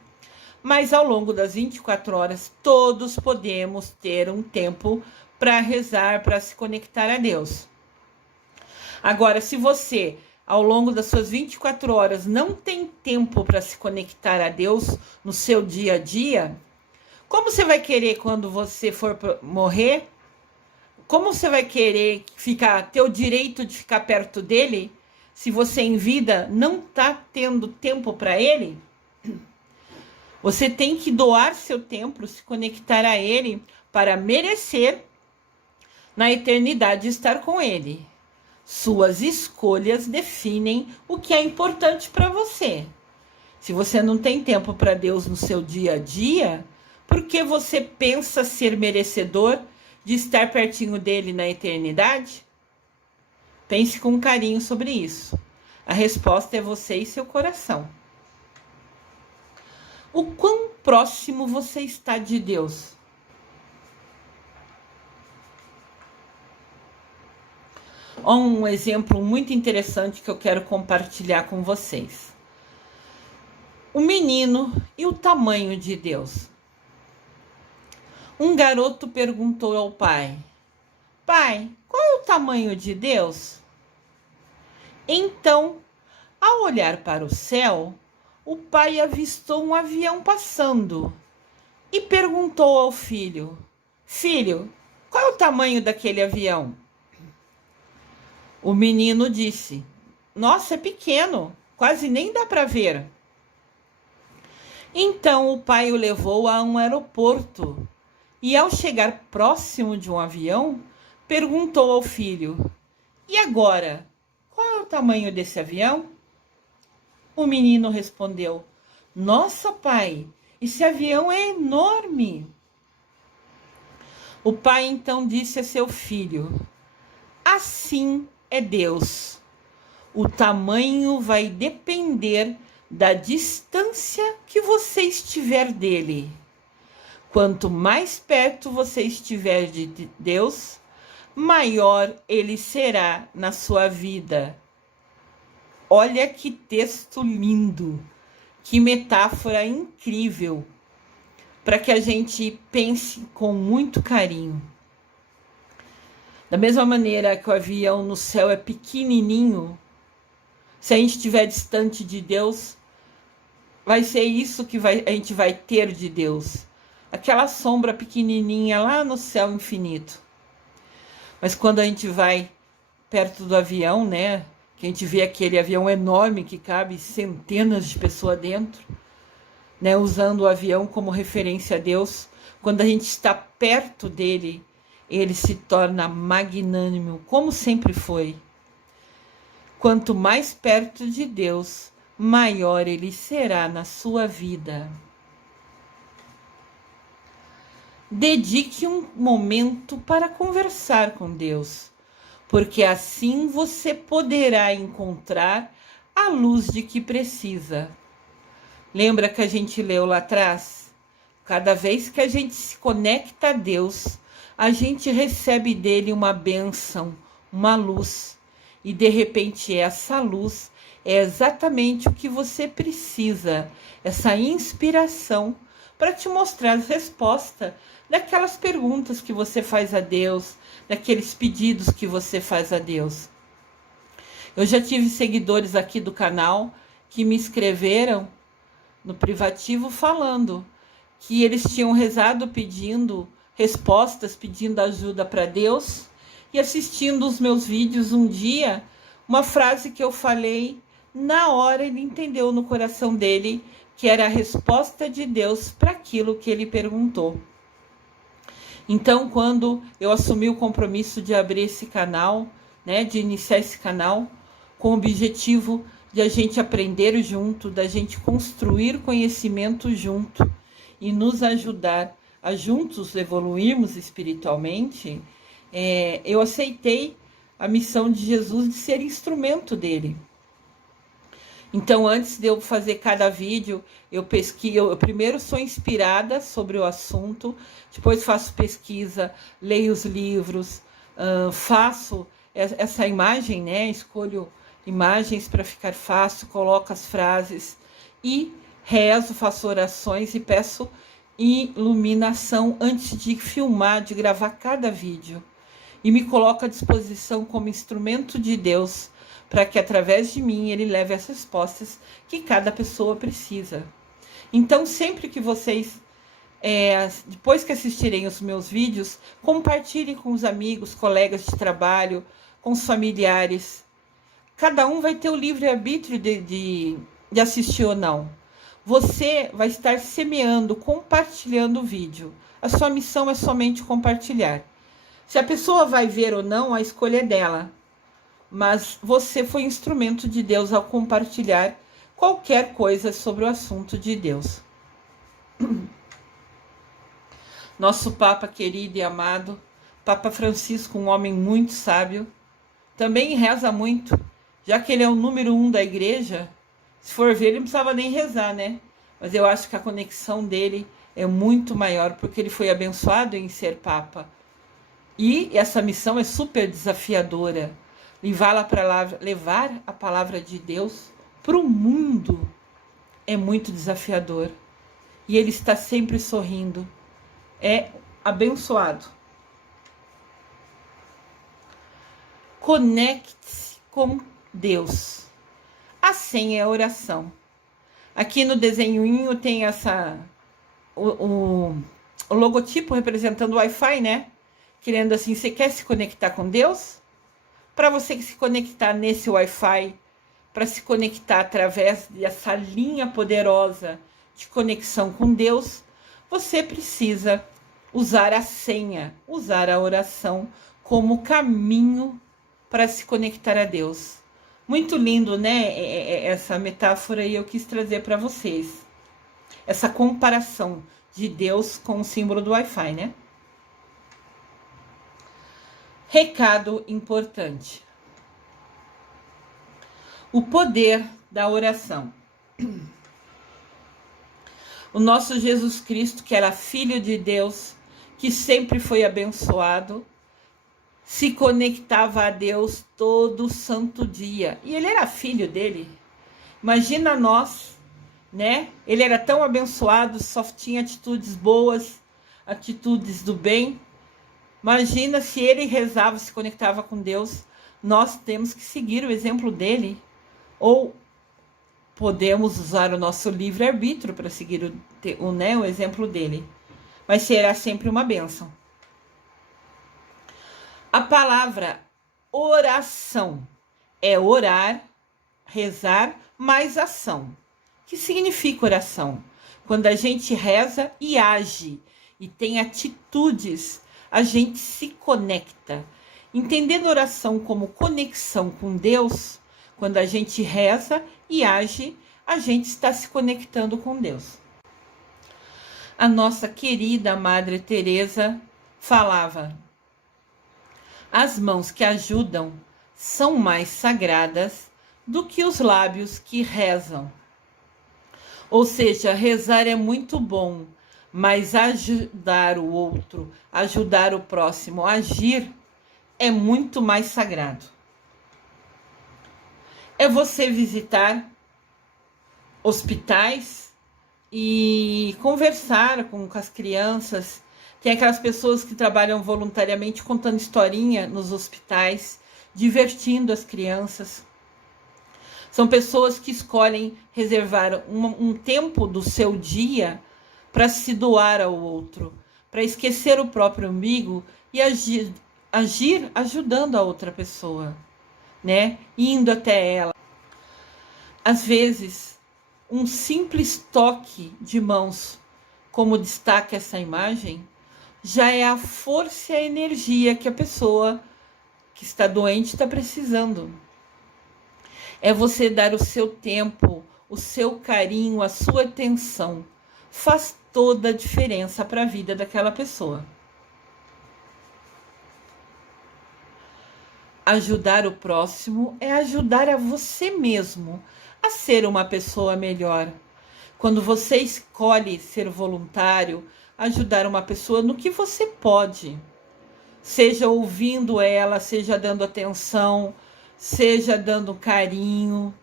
Mas ao longo das 24 horas, todos podemos ter um tempo para rezar, para se conectar a Deus. Agora, se você, ao longo das suas 24 horas, não tem tempo para se conectar a Deus no seu dia a dia, como você vai querer quando você for morrer? Como você vai querer ter o direito de ficar perto dele se você em vida não está tendo tempo para ele? Você tem que doar seu tempo, se conectar a ele para merecer na eternidade estar com ele. Suas escolhas definem o que é importante para você. Se você não tem tempo para Deus no seu dia a dia, por que você pensa ser merecedor de estar pertinho dele na eternidade? Pense com carinho sobre isso. A resposta é você e seu coração. O quão próximo você está de Deus? Um exemplo muito interessante que eu quero compartilhar com vocês. O menino e o tamanho de Deus. Um garoto perguntou ao pai: Pai, qual é o tamanho de Deus? Então, ao olhar para o céu, o pai avistou um avião passando e perguntou ao filho: Filho, qual é o tamanho daquele avião? O menino disse: Nossa, é pequeno, quase nem dá para ver. Então o pai o levou a um aeroporto e, ao chegar próximo de um avião, perguntou ao filho: E agora, qual é o tamanho desse avião? O menino respondeu: Nossa, pai, esse avião é enorme. O pai então disse a seu filho: Assim é Deus. O tamanho vai depender da distância que você estiver dele. Quanto mais perto você estiver de Deus, maior ele será na sua vida. Olha que texto lindo, que metáfora incrível, para que a gente pense com muito carinho. Da mesma maneira que o avião no céu é pequenininho, se a gente estiver distante de Deus, vai ser isso que a gente vai ter de Deus. Aquela sombra pequenininha lá no céu infinito. Mas quando a gente vai perto do avião, né? Que a gente vê aquele avião enorme que cabe centenas de pessoas dentro, né? Usando o avião como referência a Deus. Quando a gente está perto dele, ele se torna magnânimo, como sempre foi. Quanto mais perto de Deus, maior ele será na sua vida. Dedique um momento para conversar com Deus, porque assim você poderá encontrar a luz de que precisa. Lembra que a gente leu lá atrás? Cada vez que a gente se conecta a Deus, a gente recebe dele uma bênção, uma luz. E de repente essa luz é exatamente o que você precisa, essa inspiração para te mostrar as respostas daquelas perguntas que você faz a Deus, daqueles pedidos que você faz a Deus. Eu já tive seguidores aqui do canal que me escreveram no privativo falando que eles tinham rezado pedindo respostas, pedindo ajuda para Deus, e assistindo os meus vídeos um dia, uma frase que eu falei, na hora ele entendeu no coração dele que era a resposta de Deus para aquilo que ele perguntou. Então, quando eu assumi o compromisso de abrir esse canal, né, de iniciar esse canal, com o objetivo de a gente aprender junto, da gente construir conhecimento junto e nos ajudar a juntos evoluirmos espiritualmente, eu aceitei a missão de Jesus de ser instrumento dele. Então, antes de eu fazer cada vídeo, eu pesquiso. Eu primeiro sou inspirada sobre o assunto, depois faço pesquisa, leio os livros, faço essa imagem, né? Escolho imagens para ficar fácil, coloco as frases e rezo, faço orações e peço iluminação antes de filmar, de gravar cada vídeo. E me coloco à disposição como instrumento de Deus, para que através de mim ele leve as respostas que cada pessoa precisa. Então, sempre que vocês, depois que assistirem os meus vídeos, compartilhem com os amigos, colegas de trabalho, com os familiares. Cada um vai ter o livre-arbítrio de assistir ou não. Você vai estar semeando, compartilhando o vídeo. A sua missão é somente compartilhar. Se a pessoa vai ver ou não, a escolha é dela. Mas você foi instrumento de Deus ao compartilhar qualquer coisa sobre o assunto de Deus. Nosso Papa querido e amado, Papa Francisco, um homem muito sábio, também reza muito, já que ele é o número 1 da igreja. Se for ver, ele não precisava nem rezar, né? Mas eu acho que a conexão dele é muito maior, porque ele foi abençoado em ser Papa. E essa missão é super desafiadora. Levar a palavra de Deus para o mundo é muito desafiador. E ele está sempre sorrindo. É abençoado. Conecte-se com Deus. A senha é a oração. Aqui no desenhoinho tem o logotipo representando o Wi-Fi, né? Querendo assim, você quer se conectar com Deus? Para você se conectar nesse Wi-Fi, para se conectar através dessa linha poderosa de conexão com Deus, você precisa usar a senha, usar a oração como caminho para se conectar a Deus. Muito lindo, né? Essa metáfora e eu quis trazer para vocês. Essa comparação de Deus com o símbolo do Wi-Fi, né? Recado importante. O poder da oração. O nosso Jesus Cristo, que era Filho de Deus, que sempre foi abençoado, se conectava a Deus todo santo dia. E ele era filho dele. Imagina nós, né? Ele era tão abençoado, só tinha atitudes boas, atitudes do bem. Imagina se ele rezava, se conectava com Deus. Nós temos que seguir o exemplo dele. Ou podemos usar o nosso livre-arbítrio para seguir o exemplo dele. Mas será sempre uma bênção. A palavra oração é orar, rezar, mais ação. O que significa oração? Quando a gente reza e age e tem atitudes, a gente se conecta. Entendendo oração como conexão com Deus, quando a gente reza e age, a gente está se conectando com Deus. A nossa querida Madre Teresa falava: as mãos que ajudam são mais sagradas do que os lábios que rezam. Ou seja, rezar é muito bom, mas ajudar o outro, ajudar o próximo, agir é muito mais sagrado. É você visitar hospitais e conversar com as crianças. Tem aquelas pessoas que trabalham voluntariamente contando historinha nos hospitais, divertindo as crianças. São pessoas que escolhem reservar um tempo do seu dia para se doar ao outro, para esquecer o próprio umbigo e agir ajudando a outra pessoa, né? Indo até ela. Às vezes, um simples toque de mãos, como destaca essa imagem, já é a força e a energia que a pessoa que está doente está precisando. É você dar o seu tempo, o seu carinho, a sua atenção. Faz toda a diferença para a vida daquela pessoa. Ajudar o próximo é ajudar a você mesmo a ser uma pessoa melhor. Quando você escolhe ser voluntário, ajudar uma pessoa no que você pode, seja ouvindo ela, seja dando atenção, seja dando carinho,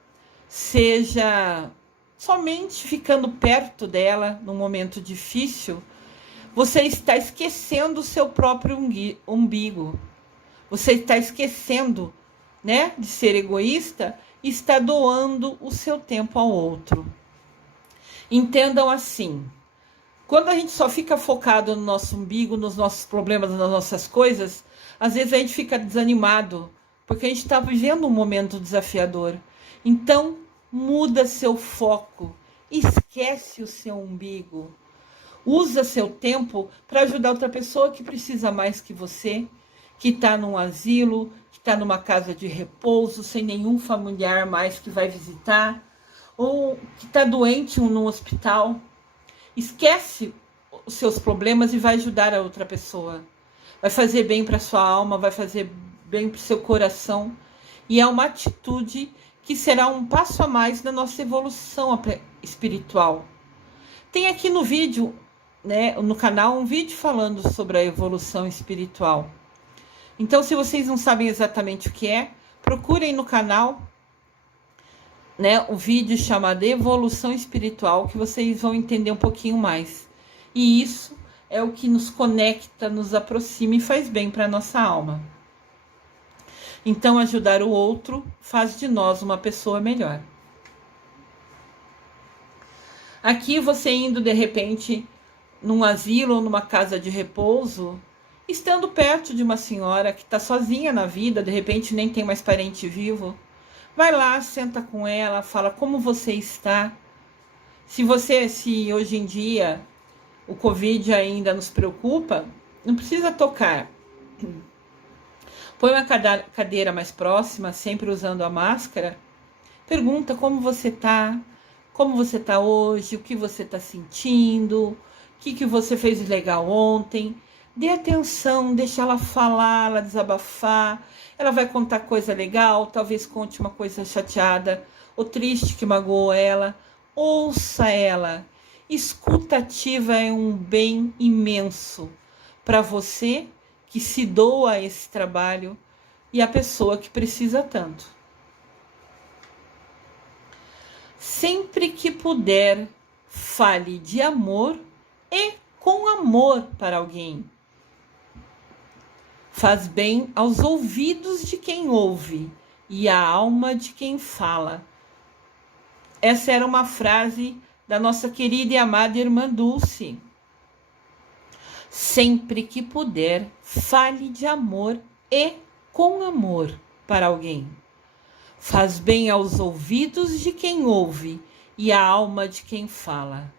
seja somente ficando perto dela num momento difícil, você está esquecendo o seu próprio umbigo. Você está esquecendo, né, de ser egoísta e está doando o seu tempo ao outro. Entendam assim, quando a gente só fica focado no nosso umbigo, nos nossos problemas, nas nossas coisas, às vezes a gente fica desanimado, porque a gente está vivendo um momento desafiador. Então, muda seu foco, esquece o seu umbigo. Usa seu tempo para ajudar outra pessoa que precisa mais que você, que está num asilo, que está numa casa de repouso, sem nenhum familiar mais que vai visitar, ou que está doente num hospital. Esquece os seus problemas e vai ajudar a outra pessoa. Vai fazer bem para sua alma, vai fazer bem para o seu coração. E é uma atitude que será um passo a mais na nossa evolução espiritual. Tem aqui no vídeo, né, no canal, um vídeo falando sobre a evolução espiritual. Então, se vocês não sabem exatamente o que é, procurem no canal, né, o vídeo chamado Evolução Espiritual, que vocês vão entender um pouquinho mais. E isso é o que nos conecta, nos aproxima e faz bem para a nossa alma. Então, ajudar o outro faz de nós uma pessoa melhor. Aqui, você indo de repente num asilo ou numa casa de repouso, estando perto de uma senhora que está sozinha na vida, de repente nem tem mais parente vivo, vai lá, senta com ela, fala como você está. Se hoje em dia o Covid ainda nos preocupa, não precisa tocar. Põe uma cadeira mais próxima, sempre usando a máscara. Pergunta como você está hoje, o que você está sentindo, o que você fez de legal ontem. Dê atenção, deixa ela falar, ela desabafar. Ela vai contar coisa legal, talvez conte uma coisa chateada ou triste que magoou ela. Ouça ela. Escuta ativa é um bem imenso para você que se doa a esse trabalho e a pessoa que precisa tanto. Sempre que puder, fale de amor e com amor para alguém. Faz bem aos ouvidos de quem ouve e à alma de quem fala. Essa era uma frase da nossa querida e amada irmã Dulce. Sempre que puder, fale de amor e com amor para alguém. Faz bem aos ouvidos de quem ouve e à alma de quem fala.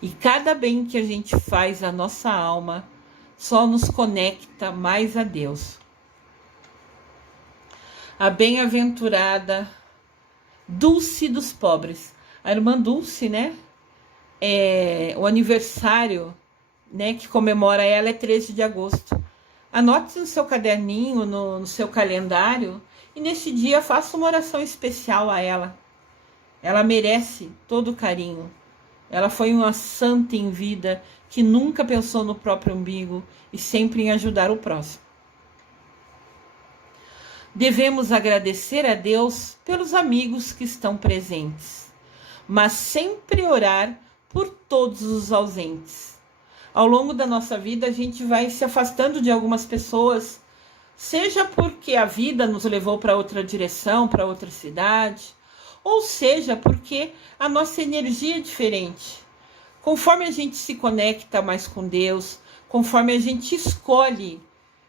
E cada bem que a gente faz à nossa alma só nos conecta mais a Deus. A bem-aventurada Dulce dos pobres. A irmã Dulce, né? O aniversário, né, que comemora ela é 13 de agosto. Anote no seu caderninho, no seu calendário, e nesse dia faça uma oração especial a ela. Ela merece todo o carinho. Ela foi uma santa em vida que nunca pensou no próprio umbigo e sempre em ajudar o próximo. Devemos agradecer a Deus pelos amigos que estão presentes, mas sempre orar por todos os ausentes. Ao longo da nossa vida, a gente vai se afastando de algumas pessoas, seja porque a vida nos levou para outra direção, para outra cidade, ou seja porque a nossa energia é diferente. Conforme a gente se conecta mais com Deus, conforme a gente escolhe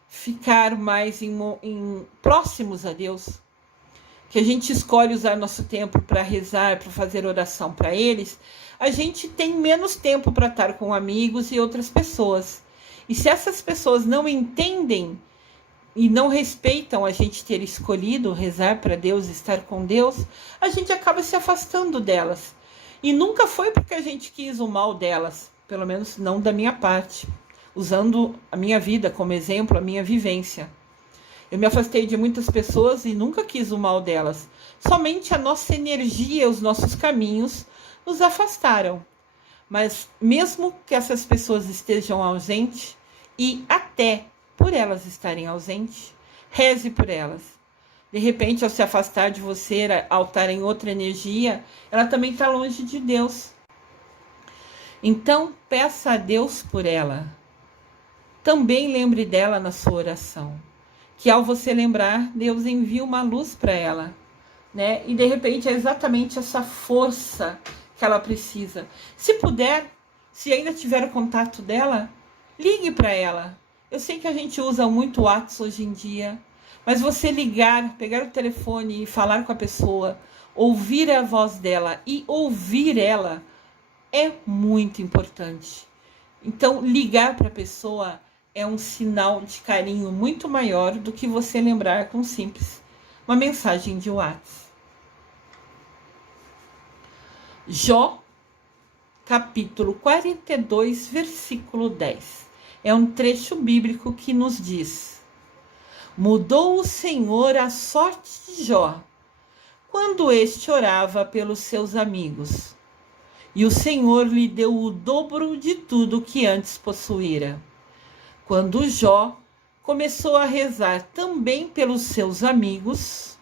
ficar mais próximos a Deus, que a gente escolhe usar nosso tempo para rezar, para fazer oração para eles, a gente tem menos tempo para estar com amigos e outras pessoas. E se essas pessoas não entendem e não respeitam a gente ter escolhido rezar para Deus, estar com Deus, a gente acaba se afastando delas. E nunca foi porque a gente quis o mal delas, pelo menos não da minha parte, usando a minha vida como exemplo, a minha vivência. Eu me afastei de muitas pessoas e nunca quis o mal delas. Somente a nossa energia, os nossos caminhos nos afastaram. Mas mesmo que essas pessoas estejam ausentes, e até por elas estarem ausentes, reze por elas. De repente, ao se afastar de você, ao estar em outra energia, ela também está longe de Deus. Então, peça a Deus por ela. Também lembre dela na sua oração. Que ao você lembrar, Deus envia uma luz para ela, né? E de repente é exatamente essa força que ela precisa. Se puder, se ainda tiver o contato dela, ligue para ela. Eu sei que a gente usa muito o WhatsApp hoje em dia, mas você ligar, pegar o telefone e falar com a pessoa, ouvir a voz dela e ouvir ela é muito importante. Então, ligar para a pessoa é um sinal de carinho muito maior do que você lembrar com simples uma mensagem de WhatsApp. Jó, capítulo 42, versículo 10. É um trecho bíblico que nos diz: mudou o Senhor a sorte de Jó, quando este orava pelos seus amigos, e o Senhor lhe deu o dobro de tudo que antes possuíra. Quando Jó começou a rezar também pelos seus amigos,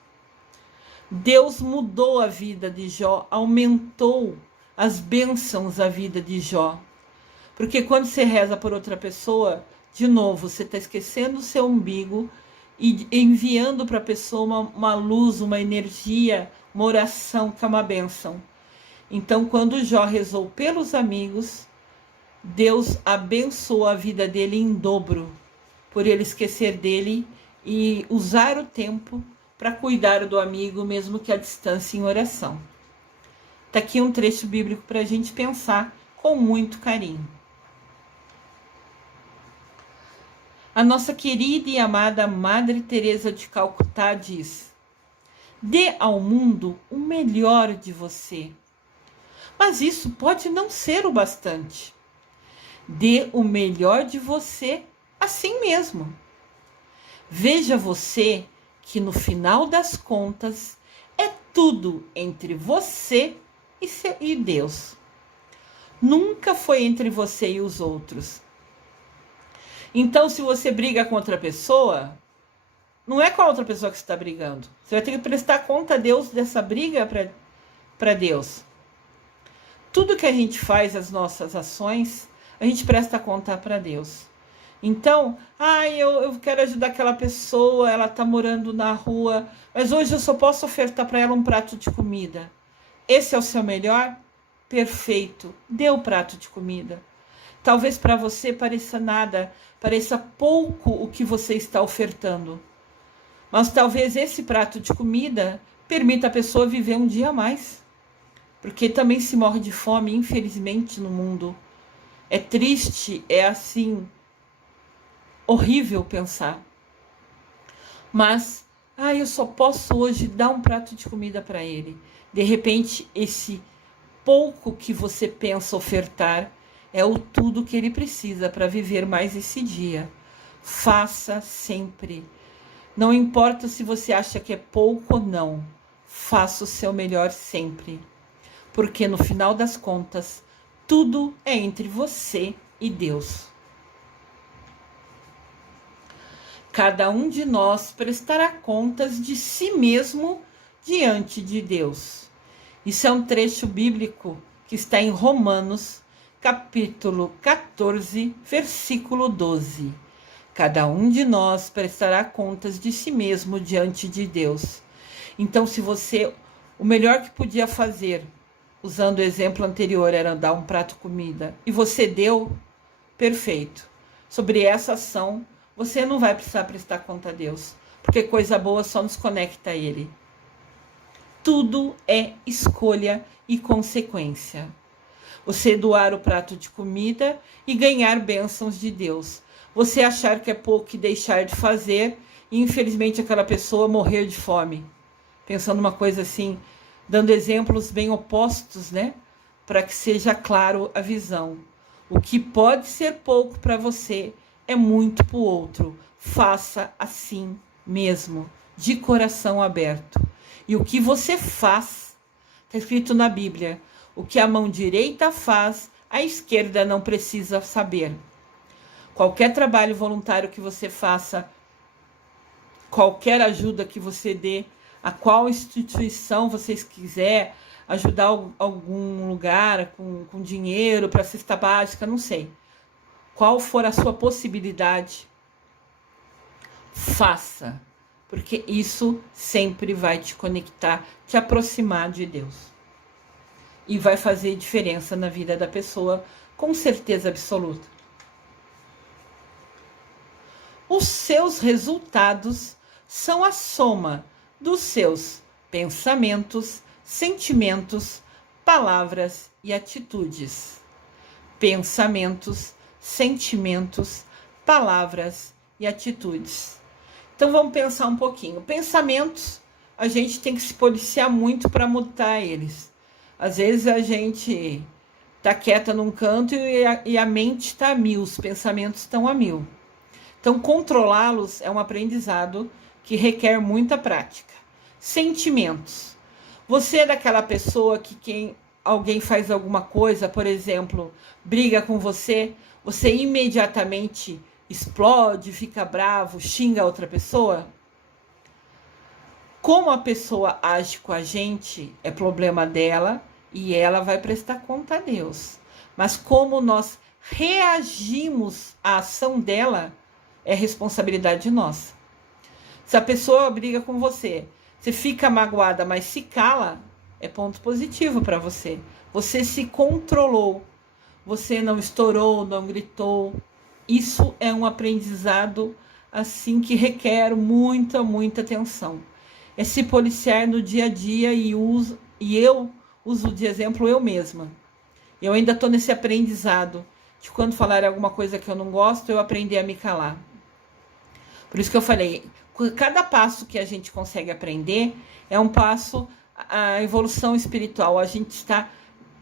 Deus mudou a vida de Jó, aumentou as bênçãos à vida de Jó. Porque quando você reza por outra pessoa, de novo, você está esquecendo o seu umbigo e enviando para a pessoa uma luz, uma energia, uma oração que é uma bênção. Então, quando Jó rezou pelos amigos, Deus abençoou a vida dele em dobro, por ele esquecer dele e usar o tempo para cuidar do amigo, mesmo que à distância, em oração. Está aqui um trecho bíblico para a gente pensar com muito carinho. A nossa querida e amada Madre Teresa de Calcutá diz: dê ao mundo o melhor de você. Mas isso pode não ser o bastante. Dê o melhor de você assim mesmo. Veja você que no final das contas é tudo entre você e Deus. Nunca foi entre você e os outros. Então, se você briga com outra pessoa, não é com a outra pessoa que você está brigando. Você vai ter que prestar conta a Deus dessa briga para Deus. Tudo que a gente faz, as nossas ações, a gente presta conta para Deus. Então, eu quero ajudar aquela pessoa, ela está morando na rua, mas hoje eu só posso ofertar para ela um prato de comida. Esse é o seu melhor? Perfeito. Dê o prato de comida. Talvez para você pareça nada, pareça pouco o que você está ofertando. Mas talvez esse prato de comida permita a pessoa viver um dia a mais. Porque também se morre de fome, infelizmente, no mundo. É triste, é assim, horrível pensar. Mas, eu só posso hoje dar um prato de comida para ele. De repente, esse pouco que você pensa ofertar é o tudo que ele precisa para viver mais esse dia. Faça sempre. Não importa se você acha que é pouco ou não. Faça o seu melhor sempre. Porque no final das contas, tudo é entre você e Deus. Cada um de nós prestará contas de si mesmo diante de Deus. Isso é um trecho bíblico que está em Romanos, capítulo 14, versículo 12. Cada um de nós prestará contas de si mesmo diante de Deus. Então, se você, o melhor que podia fazer, usando o exemplo anterior, era dar um prato de comida, e você deu, perfeito. Sobre essa ação, você não vai precisar prestar conta a Deus, porque coisa boa só nos conecta a Ele. Tudo é escolha e consequência. Você doar o prato de comida e ganhar bênçãos de Deus. você achar que é pouco e deixar de fazer, e infelizmente aquela pessoa morrer de fome. Pensando uma coisa assim, dando exemplos bem opostos, né? Para que seja claro a visão. O que pode ser pouco para você é muito para o outro. Faça assim mesmo, de coração aberto. E o que você faz, está escrito na Bíblia, o que a mão direita faz, a esquerda não precisa saber. Qualquer trabalho voluntário que você faça, qualquer ajuda que você dê, a qual instituição vocês quiser, ajudar algum lugar com dinheiro para cesta básica, não sei. Qual for a sua possibilidade, faça. Porque isso sempre vai te conectar, te aproximar de Deus. E vai fazer diferença na vida da pessoa, com certeza absoluta. Os seus resultados são a soma dos seus pensamentos, sentimentos, palavras e atitudes. Pensamentos, sentimentos, palavras e atitudes. Então vamos pensar um pouquinho. Pensamentos, a gente tem que se policiar muito para mudar eles. Às vezes a gente tá quieta num canto e a mente está a mil, os pensamentos estão a mil. Então controlá-los é um aprendizado que requer muita prática. Sentimentos. Você é daquela pessoa que alguém faz alguma coisa, por exemplo, briga com você, você imediatamente explode, fica bravo, xinga a outra pessoa? Como a pessoa age com a gente é problema dela e ela vai prestar conta a Deus. Mas como nós reagimos à ação dela é responsabilidade nossa. Se a pessoa briga com você, você fica magoada, mas se cala, é ponto positivo para você. Você se controlou. Você não estourou, não gritou. Isso é um aprendizado assim que requer muita, muita atenção. É se policiar no dia a dia e eu uso de exemplo eu mesma. Eu ainda estou nesse aprendizado de quando falar alguma coisa que eu não gosto, eu aprender a me calar. Por isso que eu falei, cada passo que a gente consegue aprender é um passo à evolução espiritual. A gente está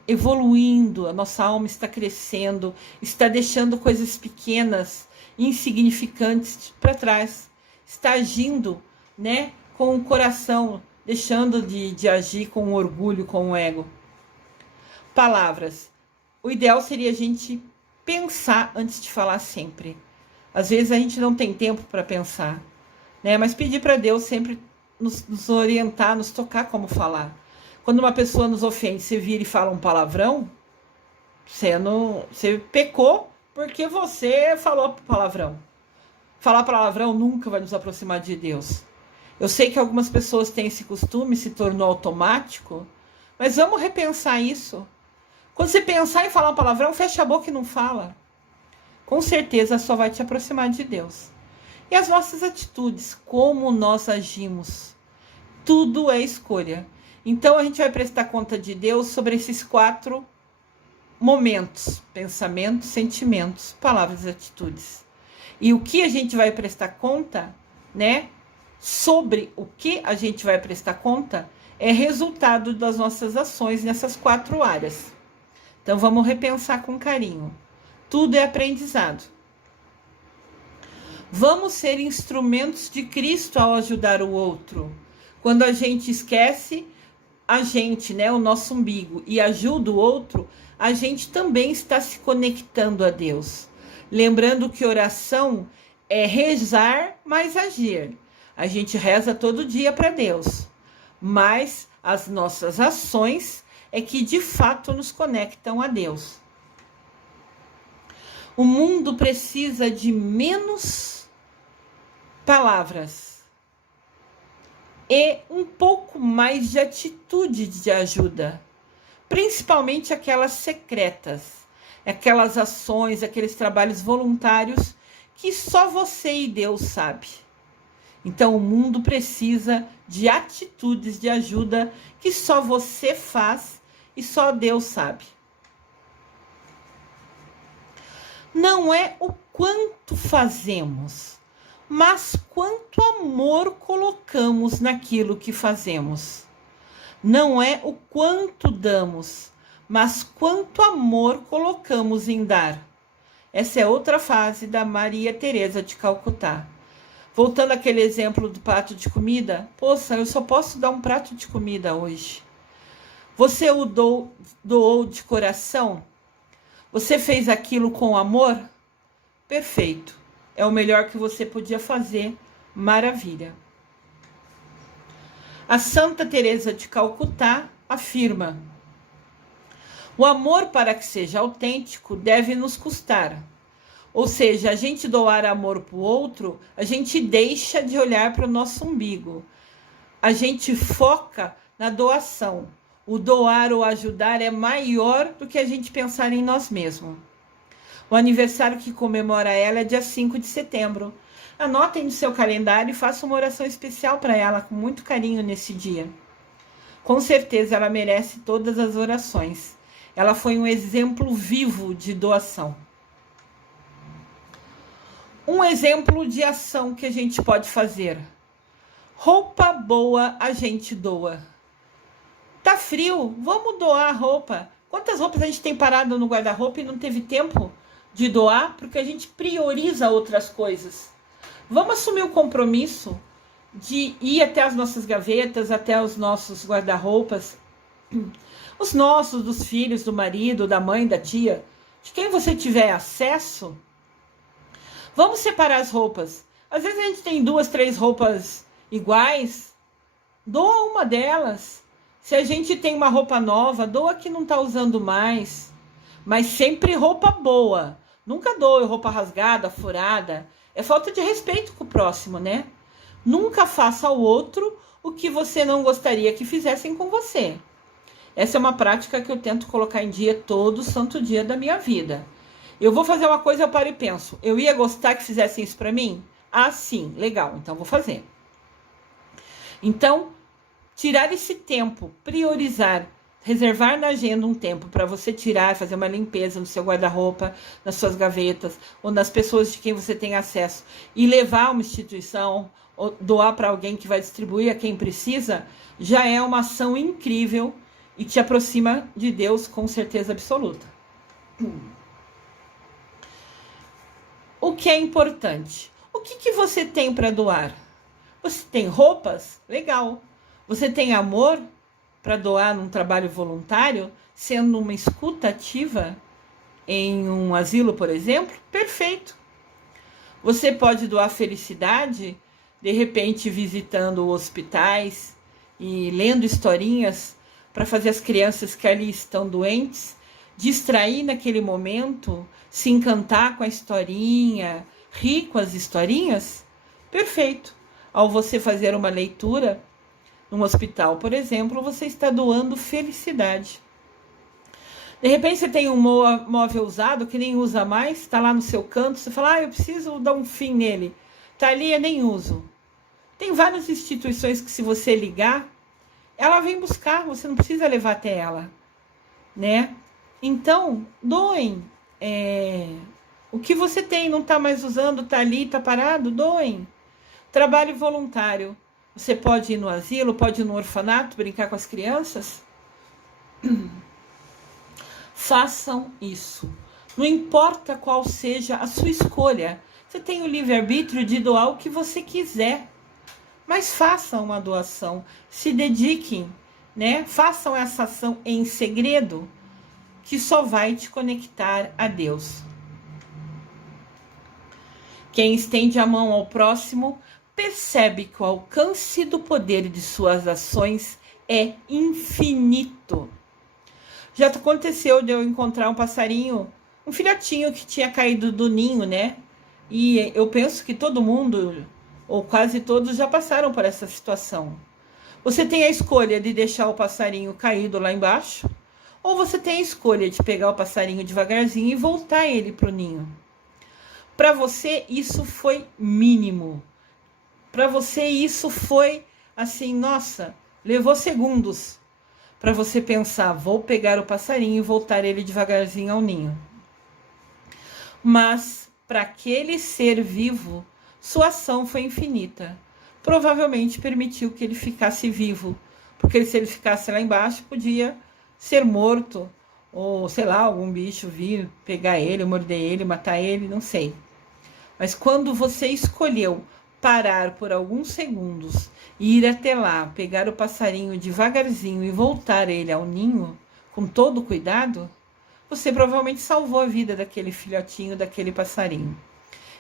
evoluindo, a nossa alma está crescendo, está deixando coisas pequenas, insignificantes para trás. Está agindo, né, com o coração, deixando de agir com o orgulho, com o ego. Palavras. O ideal seria a gente pensar antes de falar sempre. Às vezes a gente não tem tempo para pensar, né? Mas pedir para Deus sempre nos orientar, nos tocar como falar. Quando uma pessoa nos ofende, você vira e fala um palavrão, você pecou porque você falou palavrão. Falar palavrão nunca vai nos aproximar de Deus. Eu sei que algumas pessoas têm esse costume, se tornou automático, mas vamos repensar isso. Quando você pensar em falar um palavrão, fecha a boca e não fala. Com certeza só vai te aproximar de Deus. E as nossas atitudes, como nós agimos, tudo é escolha. Então a gente vai prestar conta de Deus sobre esses 4 momentos: pensamentos, sentimentos, palavras e atitudes. E o que a gente vai prestar conta, né? Sobre o que a gente vai prestar conta é resultado das nossas ações nessas 4 áreas. Então vamos repensar com carinho. Tudo é aprendizado. Vamos ser instrumentos de Cristo ao ajudar o outro. Quando a gente esquece a gente, né, o nosso umbigo, e ajuda o outro, a gente também está se conectando a Deus. Lembrando que oração é rezar, mas agir. A gente reza todo dia para Deus, mas as nossas ações é que de fato nos conectam a Deus. O mundo precisa de menos palavras e um pouco mais de atitude de ajuda, principalmente aquelas secretas, aquelas ações, aqueles trabalhos voluntários que só você e Deus sabe. Então o mundo precisa de atitudes de ajuda que só você faz e só Deus sabe. Não é o quanto fazemos, mas quanto amor colocamos naquilo que fazemos. Não é o quanto damos, mas quanto amor colocamos em dar. Essa é outra fase da Maria Teresa de Calcutá. Voltando àquele exemplo do prato de comida, poxa, eu só posso dar um prato de comida hoje. Você o doou de coração? Você fez aquilo com amor? Perfeito. É o melhor que você podia fazer. Maravilha. A Santa Teresa de Calcutá afirma: o amor, para que seja autêntico, deve nos custar. Ou seja, a gente doar amor para o outro, a gente deixa de olhar para o nosso umbigo. A gente foca na doação. O doar ou ajudar é maior do que a gente pensar em nós mesmos. O aniversário que comemora ela é dia 5 de setembro. Anotem no seu calendário e façam uma oração especial para ela, com muito carinho nesse dia. Com certeza ela merece todas as orações. Ela foi um exemplo vivo de doação. Um exemplo de ação que a gente pode fazer. Roupa boa a gente doa. Tá frio, vamos doar roupa. Quantas roupas a gente tem parado no guarda-roupa e não teve tempo de doar porque a gente prioriza outras coisas? Vamos assumir o compromisso de ir até as nossas gavetas, até os nossos guarda-roupas, os nossos, dos filhos, do marido, da mãe, da tia, de quem você tiver acesso. Vamos separar as roupas. Às vezes a gente tem 2, 3 roupas iguais, doa uma delas. Se a gente tem uma roupa nova, doa que não está usando mais. Mas sempre roupa boa. Nunca doe roupa rasgada, furada. É falta de respeito com o próximo, né? Nunca faça ao outro o que você não gostaria que fizessem com você. Essa é uma prática que eu tento colocar em dia todo santo dia da minha vida. Eu vou fazer uma coisa, eu paro e penso. Eu ia gostar que fizessem isso para mim? Ah, sim, legal, então vou fazer. Então, tirar esse tempo, priorizar, reservar na agenda um tempo para você tirar, fazer uma limpeza no seu guarda-roupa, nas suas gavetas, ou nas pessoas de quem você tem acesso, e levar a uma instituição, ou doar para alguém que vai distribuir a quem precisa, já é uma ação incrível e te aproxima de Deus com certeza absoluta. O que é importante? O que você tem para doar? Você tem roupas? Legal. Você tem amor para doar num trabalho voluntário, sendo uma escuta ativa em um asilo, por exemplo? Perfeito. Você pode doar felicidade, de repente visitando hospitais e lendo historinhas para fazer as crianças que ali estão doentes distrair naquele momento, se encantar com a historinha, rir com as historinhas? Perfeito. Ao você fazer uma leitura num hospital, por exemplo, você está doando felicidade. De repente você tem um móvel usado que nem usa mais, está lá no seu canto, você fala, eu preciso dar um fim nele. Está ali, eu nem uso. Tem várias instituições que, se você ligar, ela vem buscar, você não precisa levar até ela, né? Então, doem. O que você tem, não está mais usando, está ali, está parado, doem. Trabalho voluntário. Você pode ir no asilo, pode ir no orfanato, brincar com as crianças. Façam isso. Não importa qual seja a sua escolha. Você tem o livre-arbítrio de doar o que você quiser. Mas façam uma doação. Se dediquem, né? Façam essa ação em segredo, que só vai te conectar a Deus. Quem estende a mão ao próximo percebe que o alcance do poder de suas ações é infinito. Já aconteceu de eu encontrar um passarinho, um filhotinho que tinha caído do ninho, né? E eu penso que todo mundo, ou quase todos, já passaram por essa situação. Você tem a escolha de deixar o passarinho caído lá embaixo, ou você tem a escolha de pegar o passarinho devagarzinho e voltar ele para o ninho. Para você, isso foi mínimo. Para você, isso foi assim, nossa, levou segundos para você pensar, vou pegar o passarinho e voltar ele devagarzinho ao ninho. Mas para aquele ser vivo, sua ação foi infinita. Provavelmente permitiu que ele ficasse vivo, porque se ele ficasse lá embaixo, podia ser morto, ou sei lá, algum bicho vir pegar ele, morder ele, matar ele, não sei. Mas quando você escolheu parar por alguns segundos e ir até lá, pegar o passarinho devagarzinho e voltar ele ao ninho, com todo cuidado, você provavelmente salvou a vida daquele filhotinho, daquele passarinho.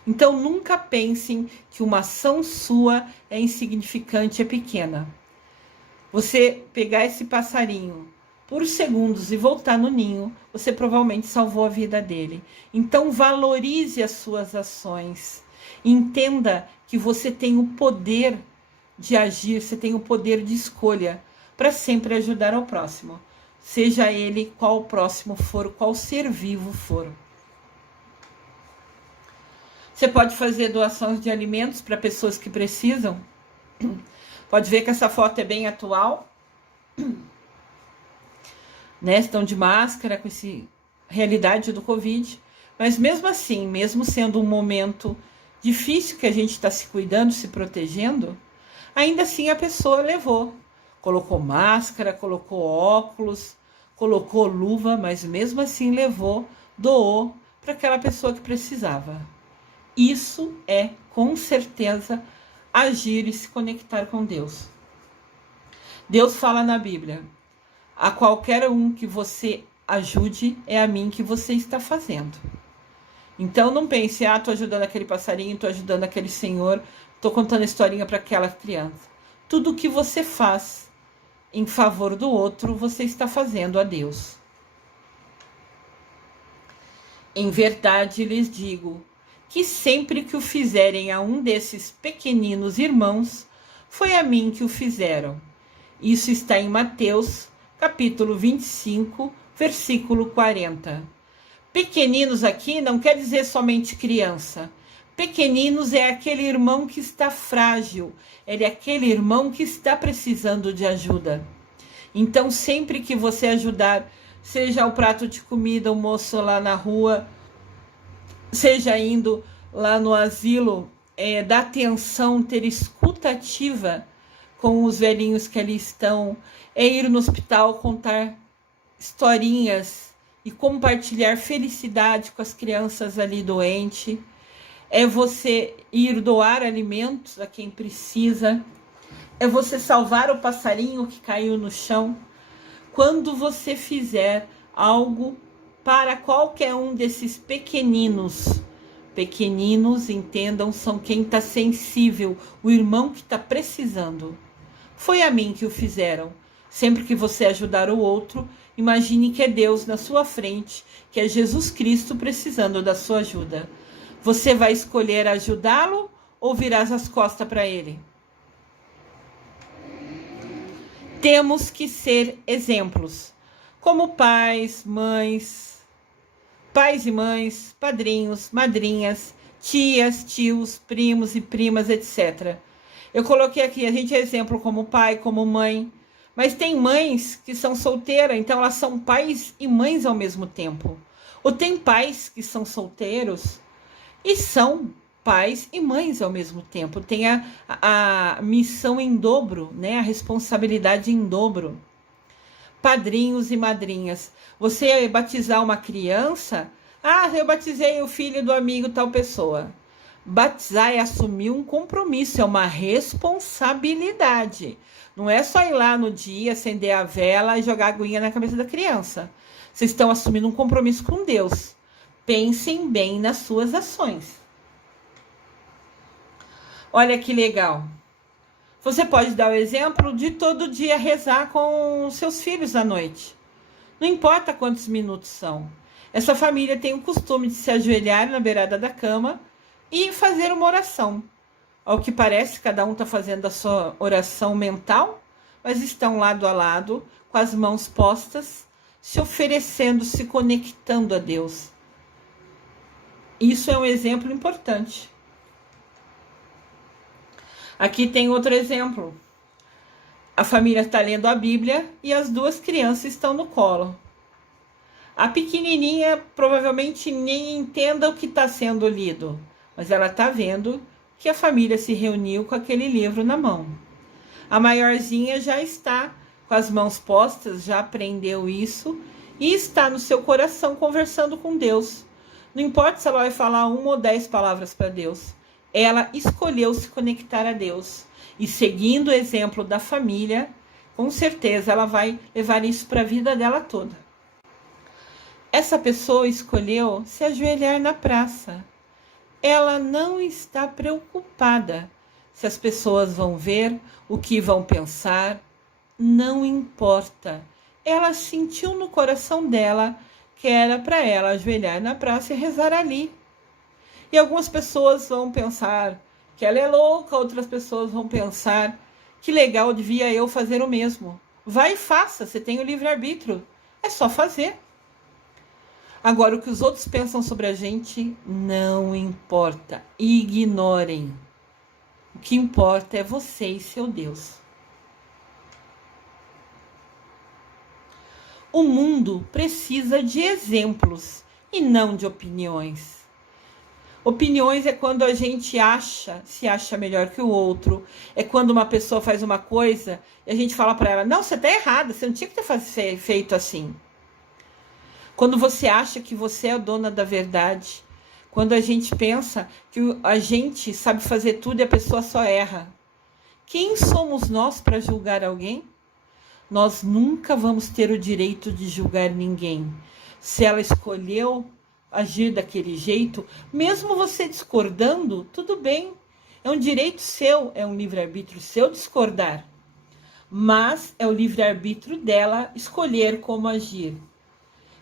Então nunca pensem que uma ação sua é insignificante, é pequena. Você pegar esse passarinho por segundos e voltar no ninho, você provavelmente salvou a vida dele. Então valorize as suas ações. Entenda que você tem o poder de agir, você tem o poder de escolha para sempre ajudar ao próximo. Seja ele qual o próximo for, qual ser vivo for. Você pode fazer doações de alimentos para pessoas que precisam. Pode ver que essa foto é bem atual. Né? Estão de máscara com essa realidade do Covid. Mas mesmo assim, mesmo sendo um momento difícil que a gente está se cuidando, se protegendo, ainda assim a pessoa levou. Colocou máscara, colocou óculos, colocou luva, mas mesmo assim levou, doou para aquela pessoa que precisava. Isso é, com certeza, agir e se conectar com Deus. Deus fala na Bíblia: a qualquer um que você ajude, é a mim que você está fazendo. Então não pense, estou ajudando aquele passarinho, estou ajudando aquele senhor, estou contando historinha para aquela criança. Tudo que você faz em favor do outro, você está fazendo a Deus. Em verdade lhes digo, que sempre que o fizerem a um desses pequeninos irmãos, foi a mim que o fizeram. Isso está em Mateus, capítulo 25, versículo 40. Pequeninos aqui não quer dizer somente criança. Pequeninos é aquele irmão que está frágil, ele é aquele irmão que está precisando de ajuda. Então, sempre que você ajudar, seja o prato de comida, o moço lá na rua, seja indo lá no asilo, dar atenção, ter escuta ativa com os velhinhos que ali estão, é ir no hospital contar historinhas e compartilhar felicidade com as crianças ali doentes, é você ir doar alimentos a quem precisa, é você salvar o passarinho que caiu no chão. Quando você fizer algo para qualquer um desses pequeninos, entendam, são quem está sensível, o irmão que está precisando. Foi a mim que o fizeram. Sempre que você ajudar o outro, imagine que é Deus na sua frente, que é Jesus Cristo precisando da sua ajuda. Você vai escolher ajudá-lo ou virás as costas para ele? Temos que ser exemplos, como pais e mães, padrinhos, madrinhas, tias, tios, primos e primas, etc. Eu coloquei aqui, a gente é exemplo como pai, como mãe, mas tem mães que são solteiras, então elas são pais e mães ao mesmo tempo. Ou tem pais que são solteiros e são pais e mães ao mesmo tempo. Tem a missão em dobro, né? A responsabilidade em dobro. Padrinhos e madrinhas. Você batizar uma criança, eu batizei o filho do amigo tal pessoa. Batizar é assumir um compromisso, é uma responsabilidade. Não é só ir lá no dia, acender a vela e jogar a aguinha na cabeça da criança. Vocês estão assumindo um compromisso com Deus. Pensem bem nas suas ações. Olha que legal. Você pode dar o exemplo de todo dia rezar com seus filhos à noite. Não importa quantos minutos são. Essa família tem o costume de se ajoelhar na beirada da cama e fazer uma oração. Ao que parece, cada um está fazendo a sua oração mental, mas estão lado a lado, com as mãos postas, se oferecendo, se conectando a Deus. Isso é um exemplo importante. Aqui tem outro exemplo. A família está lendo a Bíblia e as duas crianças estão no colo. A pequenininha provavelmente nem entenda o que está sendo lido, mas ela está vendo que a família se reuniu com aquele livro na mão. A maiorzinha já está com as mãos postas, já aprendeu isso e está no seu coração conversando com Deus. Não importa se ela vai falar 1 ou 10 palavras para Deus, ela escolheu se conectar a Deus. E seguindo o exemplo da família, com certeza ela vai levar isso para a vida dela toda. Essa pessoa escolheu se ajoelhar na praça. Ela não está preocupada se as pessoas vão ver, o que vão pensar, não importa. Ela sentiu no coração dela que era para ela ajoelhar na praça e rezar ali. E algumas pessoas vão pensar que ela é louca, outras pessoas vão pensar que legal, devia eu fazer o mesmo. Vai e faça, você tem o livre-arbítrio, é só fazer. Agora, o que os outros pensam sobre a gente não importa, ignorem. O que importa é você e seu Deus. O mundo precisa de exemplos e não de opiniões. Opiniões é quando a gente se acha melhor que o outro. É quando uma pessoa faz uma coisa e a gente fala para ela, não, você está errada, você não tinha que ter feito assim. Quando você acha que você é a dona da verdade. Quando a gente pensa que a gente sabe fazer tudo e a pessoa só erra. Quem somos nós para julgar alguém? Nós nunca vamos ter o direito de julgar ninguém. Se ela escolheu agir daquele jeito, mesmo você discordando, tudo bem. É um direito seu, é um livre-arbítrio seu discordar. Mas é o livre-arbítrio dela escolher como agir.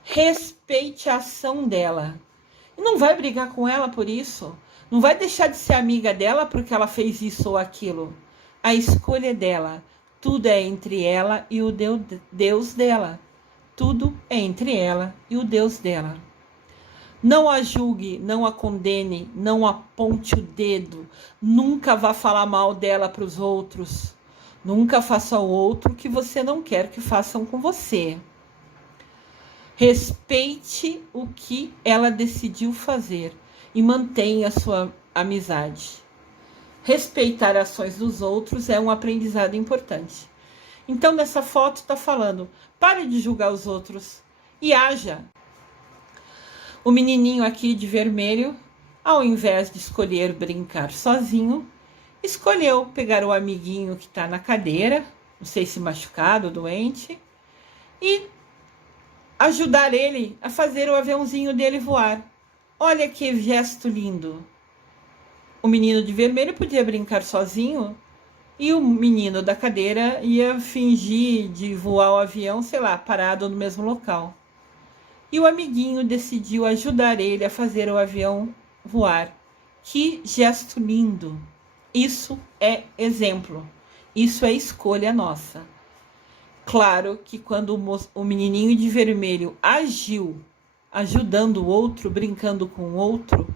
Respeite a ação dela. E não vai brigar com ela por isso. Não vai deixar de ser amiga dela porque ela fez isso ou aquilo. A escolha é dela. Tudo é entre ela e o Deus dela. Tudo é entre ela e o Deus dela. Não a julgue, não a condene, não aponte o dedo. Nunca vá falar mal dela para os outros. Nunca faça ao outro o que você não quer que façam com você. Respeite o que ela decidiu fazer e mantenha a sua amizade. Respeitar ações dos outros é um aprendizado importante. Então, nessa foto está falando, pare de julgar os outros e haja. O menininho aqui de vermelho, ao invés de escolher brincar sozinho, escolheu pegar o amiguinho que está na cadeira, não sei se machucado, doente, e ajudar ele a fazer o aviãozinho dele voar. Olha que gesto lindo. O menino de vermelho podia brincar sozinho e o menino da cadeira ia fingir de voar o avião, sei lá, parado no mesmo local. E o amiguinho decidiu ajudar ele a fazer o avião voar. Que gesto lindo! Isso é exemplo. Isso é escolha nossa. Claro que quando o menininho de vermelho agiu, ajudando o outro, brincando com o outro,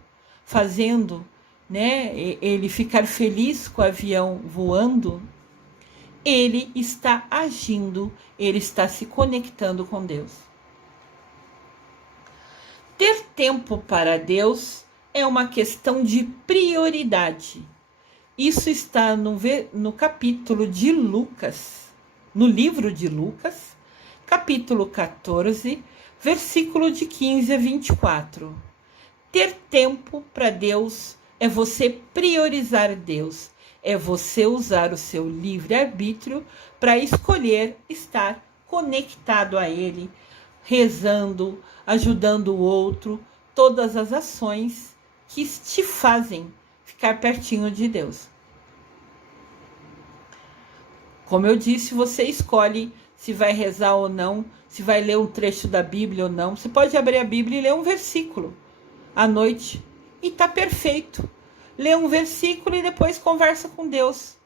fazendo, ele ficar feliz com o avião voando, ele está agindo, ele está se conectando com Deus. Ter tempo para Deus é uma questão de prioridade. Isso está no capítulo de Lucas, no livro de Lucas, capítulo 14, versículo de 15 a 24. Ter tempo para Deus é você priorizar Deus, é você usar o seu livre-arbítrio para escolher estar conectado a Ele, rezando, ajudando o outro, todas as ações que te fazem ficar pertinho de Deus. Como eu disse, você escolhe se vai rezar ou não, se vai ler um trecho da Bíblia ou não. Você pode abrir a Bíblia e ler um versículo à noite e tá perfeito. Lê um versículo e depois conversa com Deus.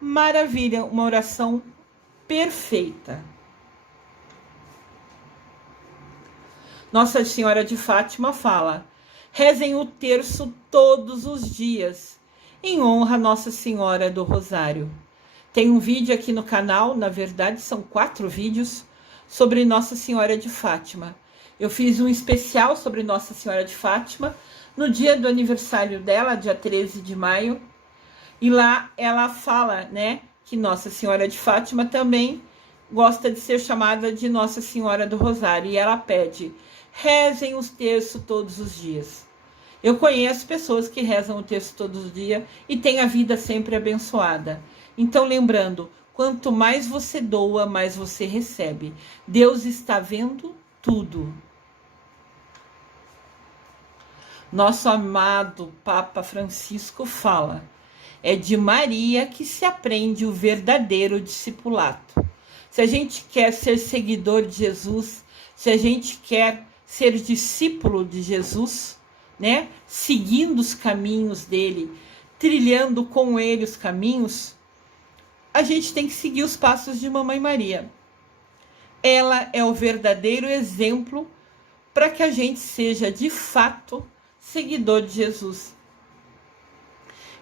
Maravilha, uma oração perfeita. Nossa Senhora de Fátima fala: rezem o terço todos os dias, em honra a Nossa Senhora do Rosário. Tem um vídeo aqui no canal, na verdade são 4 vídeos, sobre Nossa Senhora de Fátima. Eu fiz um especial sobre Nossa Senhora de Fátima no dia do aniversário dela, dia 13 de maio. E lá ela fala, né, que Nossa Senhora de Fátima também gosta de ser chamada de Nossa Senhora do Rosário. E ela pede, rezem os terços todos os dias. Eu conheço pessoas que rezam o terço todos os dias e têm a vida sempre abençoada. Então, lembrando, quanto mais você doa, mais você recebe. Deus está vendo tudo. Nosso amado Papa Francisco fala, é de Maria que se aprende o verdadeiro discipulato. Se a gente quer ser seguidor de Jesus, se a gente quer ser discípulo de Jesus, né, seguindo os caminhos dele, trilhando com ele os caminhos, a gente tem que seguir os passos de Mamãe Maria. Ela é o verdadeiro exemplo para que a gente seja, de fato, seguidor de Jesus.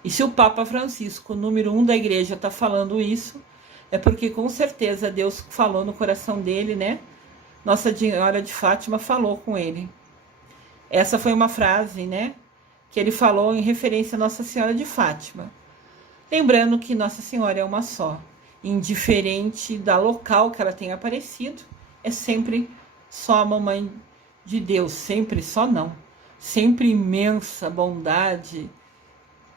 E se o Papa Francisco, número 1 da igreja, está falando isso, é porque com certeza Deus falou no coração dele, né? Nossa Senhora de Fátima falou com ele. Essa foi uma frase, né, que ele falou em referência a Nossa Senhora de Fátima. Lembrando que Nossa Senhora é uma só, indiferente da local que ela tenha aparecido, é sempre só a Mamãe de Deus, sempre só não. Sempre imensa bondade,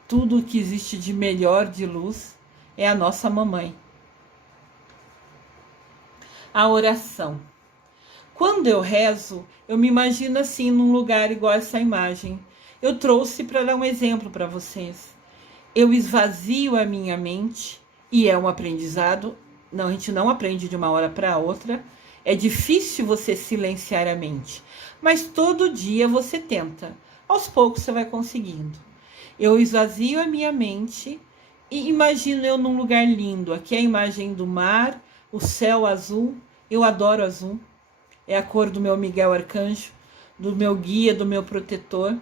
tudo que existe de melhor, de luz, é a nossa mamãe. A oração. Quando eu rezo, eu me imagino assim, num lugar igual a essa imagem. Eu trouxe para dar um exemplo para vocês. Eu esvazio a minha mente, e é um aprendizado. Não, a gente não aprende de uma hora para outra. É difícil você silenciar a mente, mas todo dia você tenta. Aos poucos você vai conseguindo. Eu esvazio a minha mente e imagino eu num lugar lindo. Aqui é a imagem do mar, o céu azul. Eu adoro azul. É a cor do meu Miguel Arcanjo, do meu guia, do meu protetor.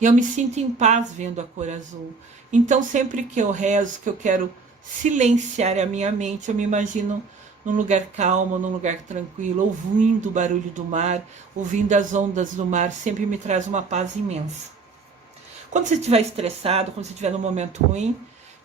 E eu me sinto em paz vendo a cor azul. Então, sempre que eu rezo, que eu quero silenciar a minha mente, eu me imagino num lugar calmo, num lugar tranquilo, ouvindo o barulho do mar, ouvindo as ondas do mar, sempre me traz uma paz imensa. Quando você estiver estressado, quando você estiver num momento ruim,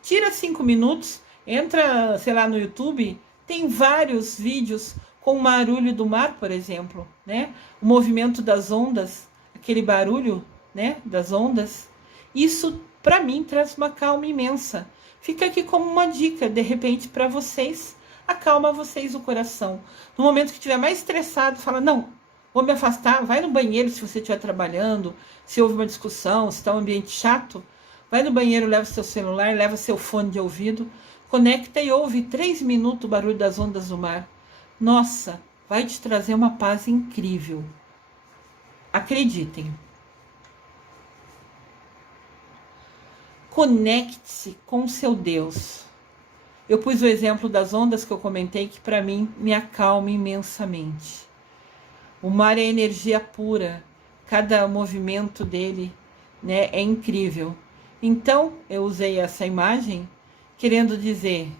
tira 5 minutos, entra, sei lá, no YouTube, tem vários vídeos com o barulho do mar, por exemplo, né? O movimento das ondas, aquele barulho, né, das ondas. Isso, para mim, traz uma calma imensa. Fica aqui como uma dica, de repente, para vocês, acalma vocês o coração. No momento que estiver mais estressado, fala, não, vou me afastar, vai no banheiro se você estiver trabalhando, se houve uma discussão, se está um ambiente chato, vai no banheiro, leva seu celular, leva seu fone de ouvido, conecta e ouve 3 minutos o barulho das ondas do mar. Nossa, vai te trazer uma paz incrível. Acreditem. Conecte-se com seu Deus. Eu pus o exemplo das ondas que eu comentei, que para mim me acalma imensamente. O mar é energia pura, cada movimento dele, né, é incrível. Então, eu usei essa imagem querendo dizer,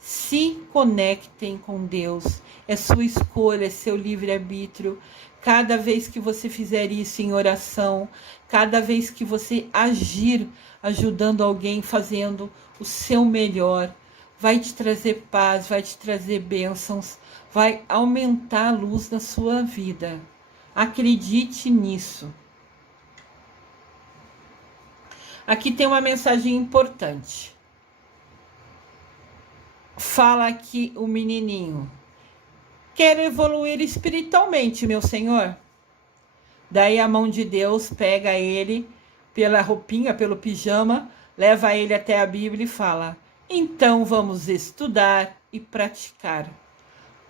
se conectem com Deus, é sua escolha, é seu livre-arbítrio. Cada vez que você fizer isso em oração, cada vez que você agir ajudando alguém, fazendo o seu melhor, vai te trazer paz, vai te trazer bênçãos, vai aumentar a luz na sua vida. Acredite nisso. Aqui tem uma mensagem importante. Fala aqui o menininho. Quero evoluir espiritualmente, meu Senhor. Daí a mão de Deus pega ele pela roupinha, pelo pijama, leva ele até a Bíblia e fala, então vamos estudar e praticar.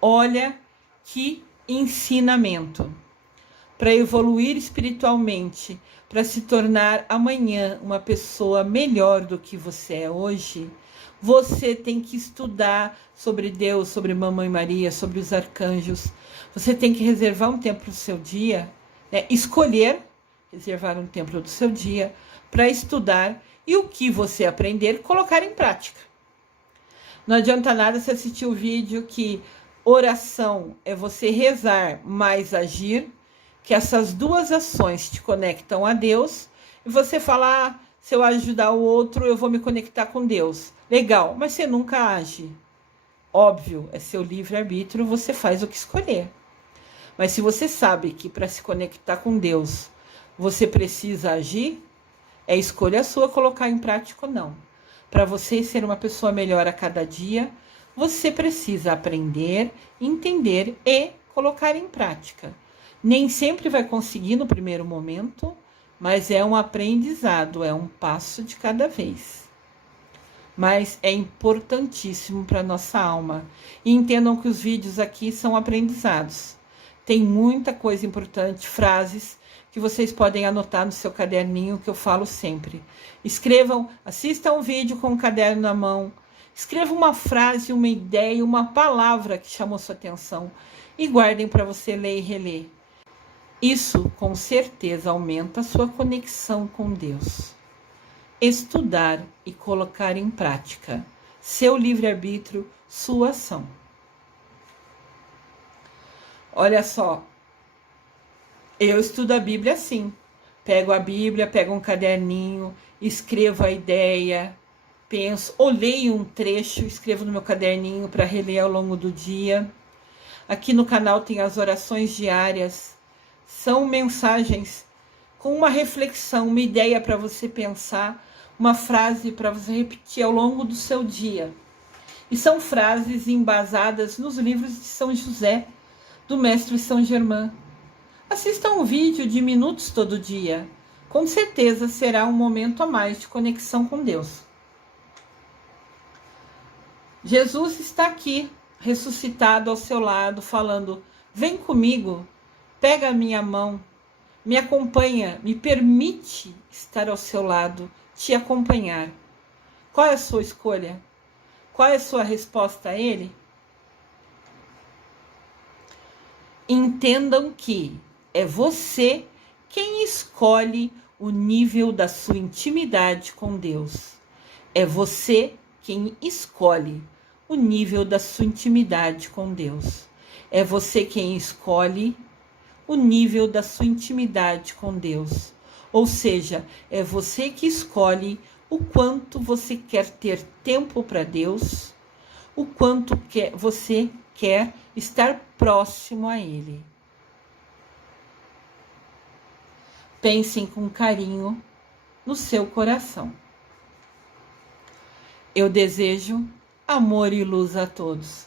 Olha que ensinamento. Para evoluir espiritualmente, para se tornar amanhã uma pessoa melhor do que você é hoje, você tem que estudar sobre Deus, sobre Mamãe Maria, sobre os arcanjos. Você tem que reservar um tempo do seu dia, né? Escolher reservar um tempo do seu dia para estudar e o que você aprender, colocar em prática. Não adianta nada você assistir o vídeo que Oração é você rezar mais agir, que essas duas ações te conectam a Deus. E você fala, se eu ajudar o outro, eu vou me conectar com Deus. Legal, mas você nunca age. Óbvio, é seu livre-arbítrio, você faz o que escolher. Mas se você sabe que para se conectar com Deus, você precisa agir, é escolha sua colocar em prática ou não. Para você ser uma pessoa melhor a cada dia, você precisa aprender, entender e colocar em prática. Nem sempre vai conseguir no primeiro momento, mas é um aprendizado, é um passo de cada vez. Mas é importantíssimo para a nossa alma. E entendam que os vídeos aqui são aprendizados. Tem muita coisa importante, frases que vocês podem anotar no seu caderninho, que eu falo sempre. Escrevam, assistam um vídeo com o caderno na mão. Escreva uma frase, uma ideia, uma palavra que chamou sua atenção e guardem para você ler e reler. Isso, com certeza, aumenta a sua conexão com Deus. Estudar e colocar em prática. Seu livre-arbítrio, sua ação. Olha só, eu estudo a Bíblia assim. Pego a Bíblia, pego um caderninho, escrevo a ideia, penso, ou leio um trecho, escrevo no meu caderninho para reler ao longo do dia. Aqui no canal tem as orações diárias. São mensagens com uma reflexão, uma ideia para você pensar, uma frase para você repetir ao longo do seu dia. E são frases embasadas nos livros de São José, do Mestre São Germain. Assista um vídeo de minutos todo dia. Com certeza será um momento a mais de conexão com Deus. Jesus está aqui, ressuscitado ao seu lado, falando: vem comigo, pega a minha mão, me acompanha, me permite estar ao seu lado, te acompanhar. Qual é a sua escolha? Qual é a sua resposta a ele? Entendam que é você quem escolhe o nível da sua intimidade com Deus. É você quem escolhe o nível da sua intimidade com Deus. É você quem escolhe o nível da sua intimidade com Deus. Ou seja, é você que escolhe o quanto você quer ter tempo para Deus, o quanto você quer estar próximo a Ele. Pensem com carinho no seu coração. Eu desejo amor e luz a todos.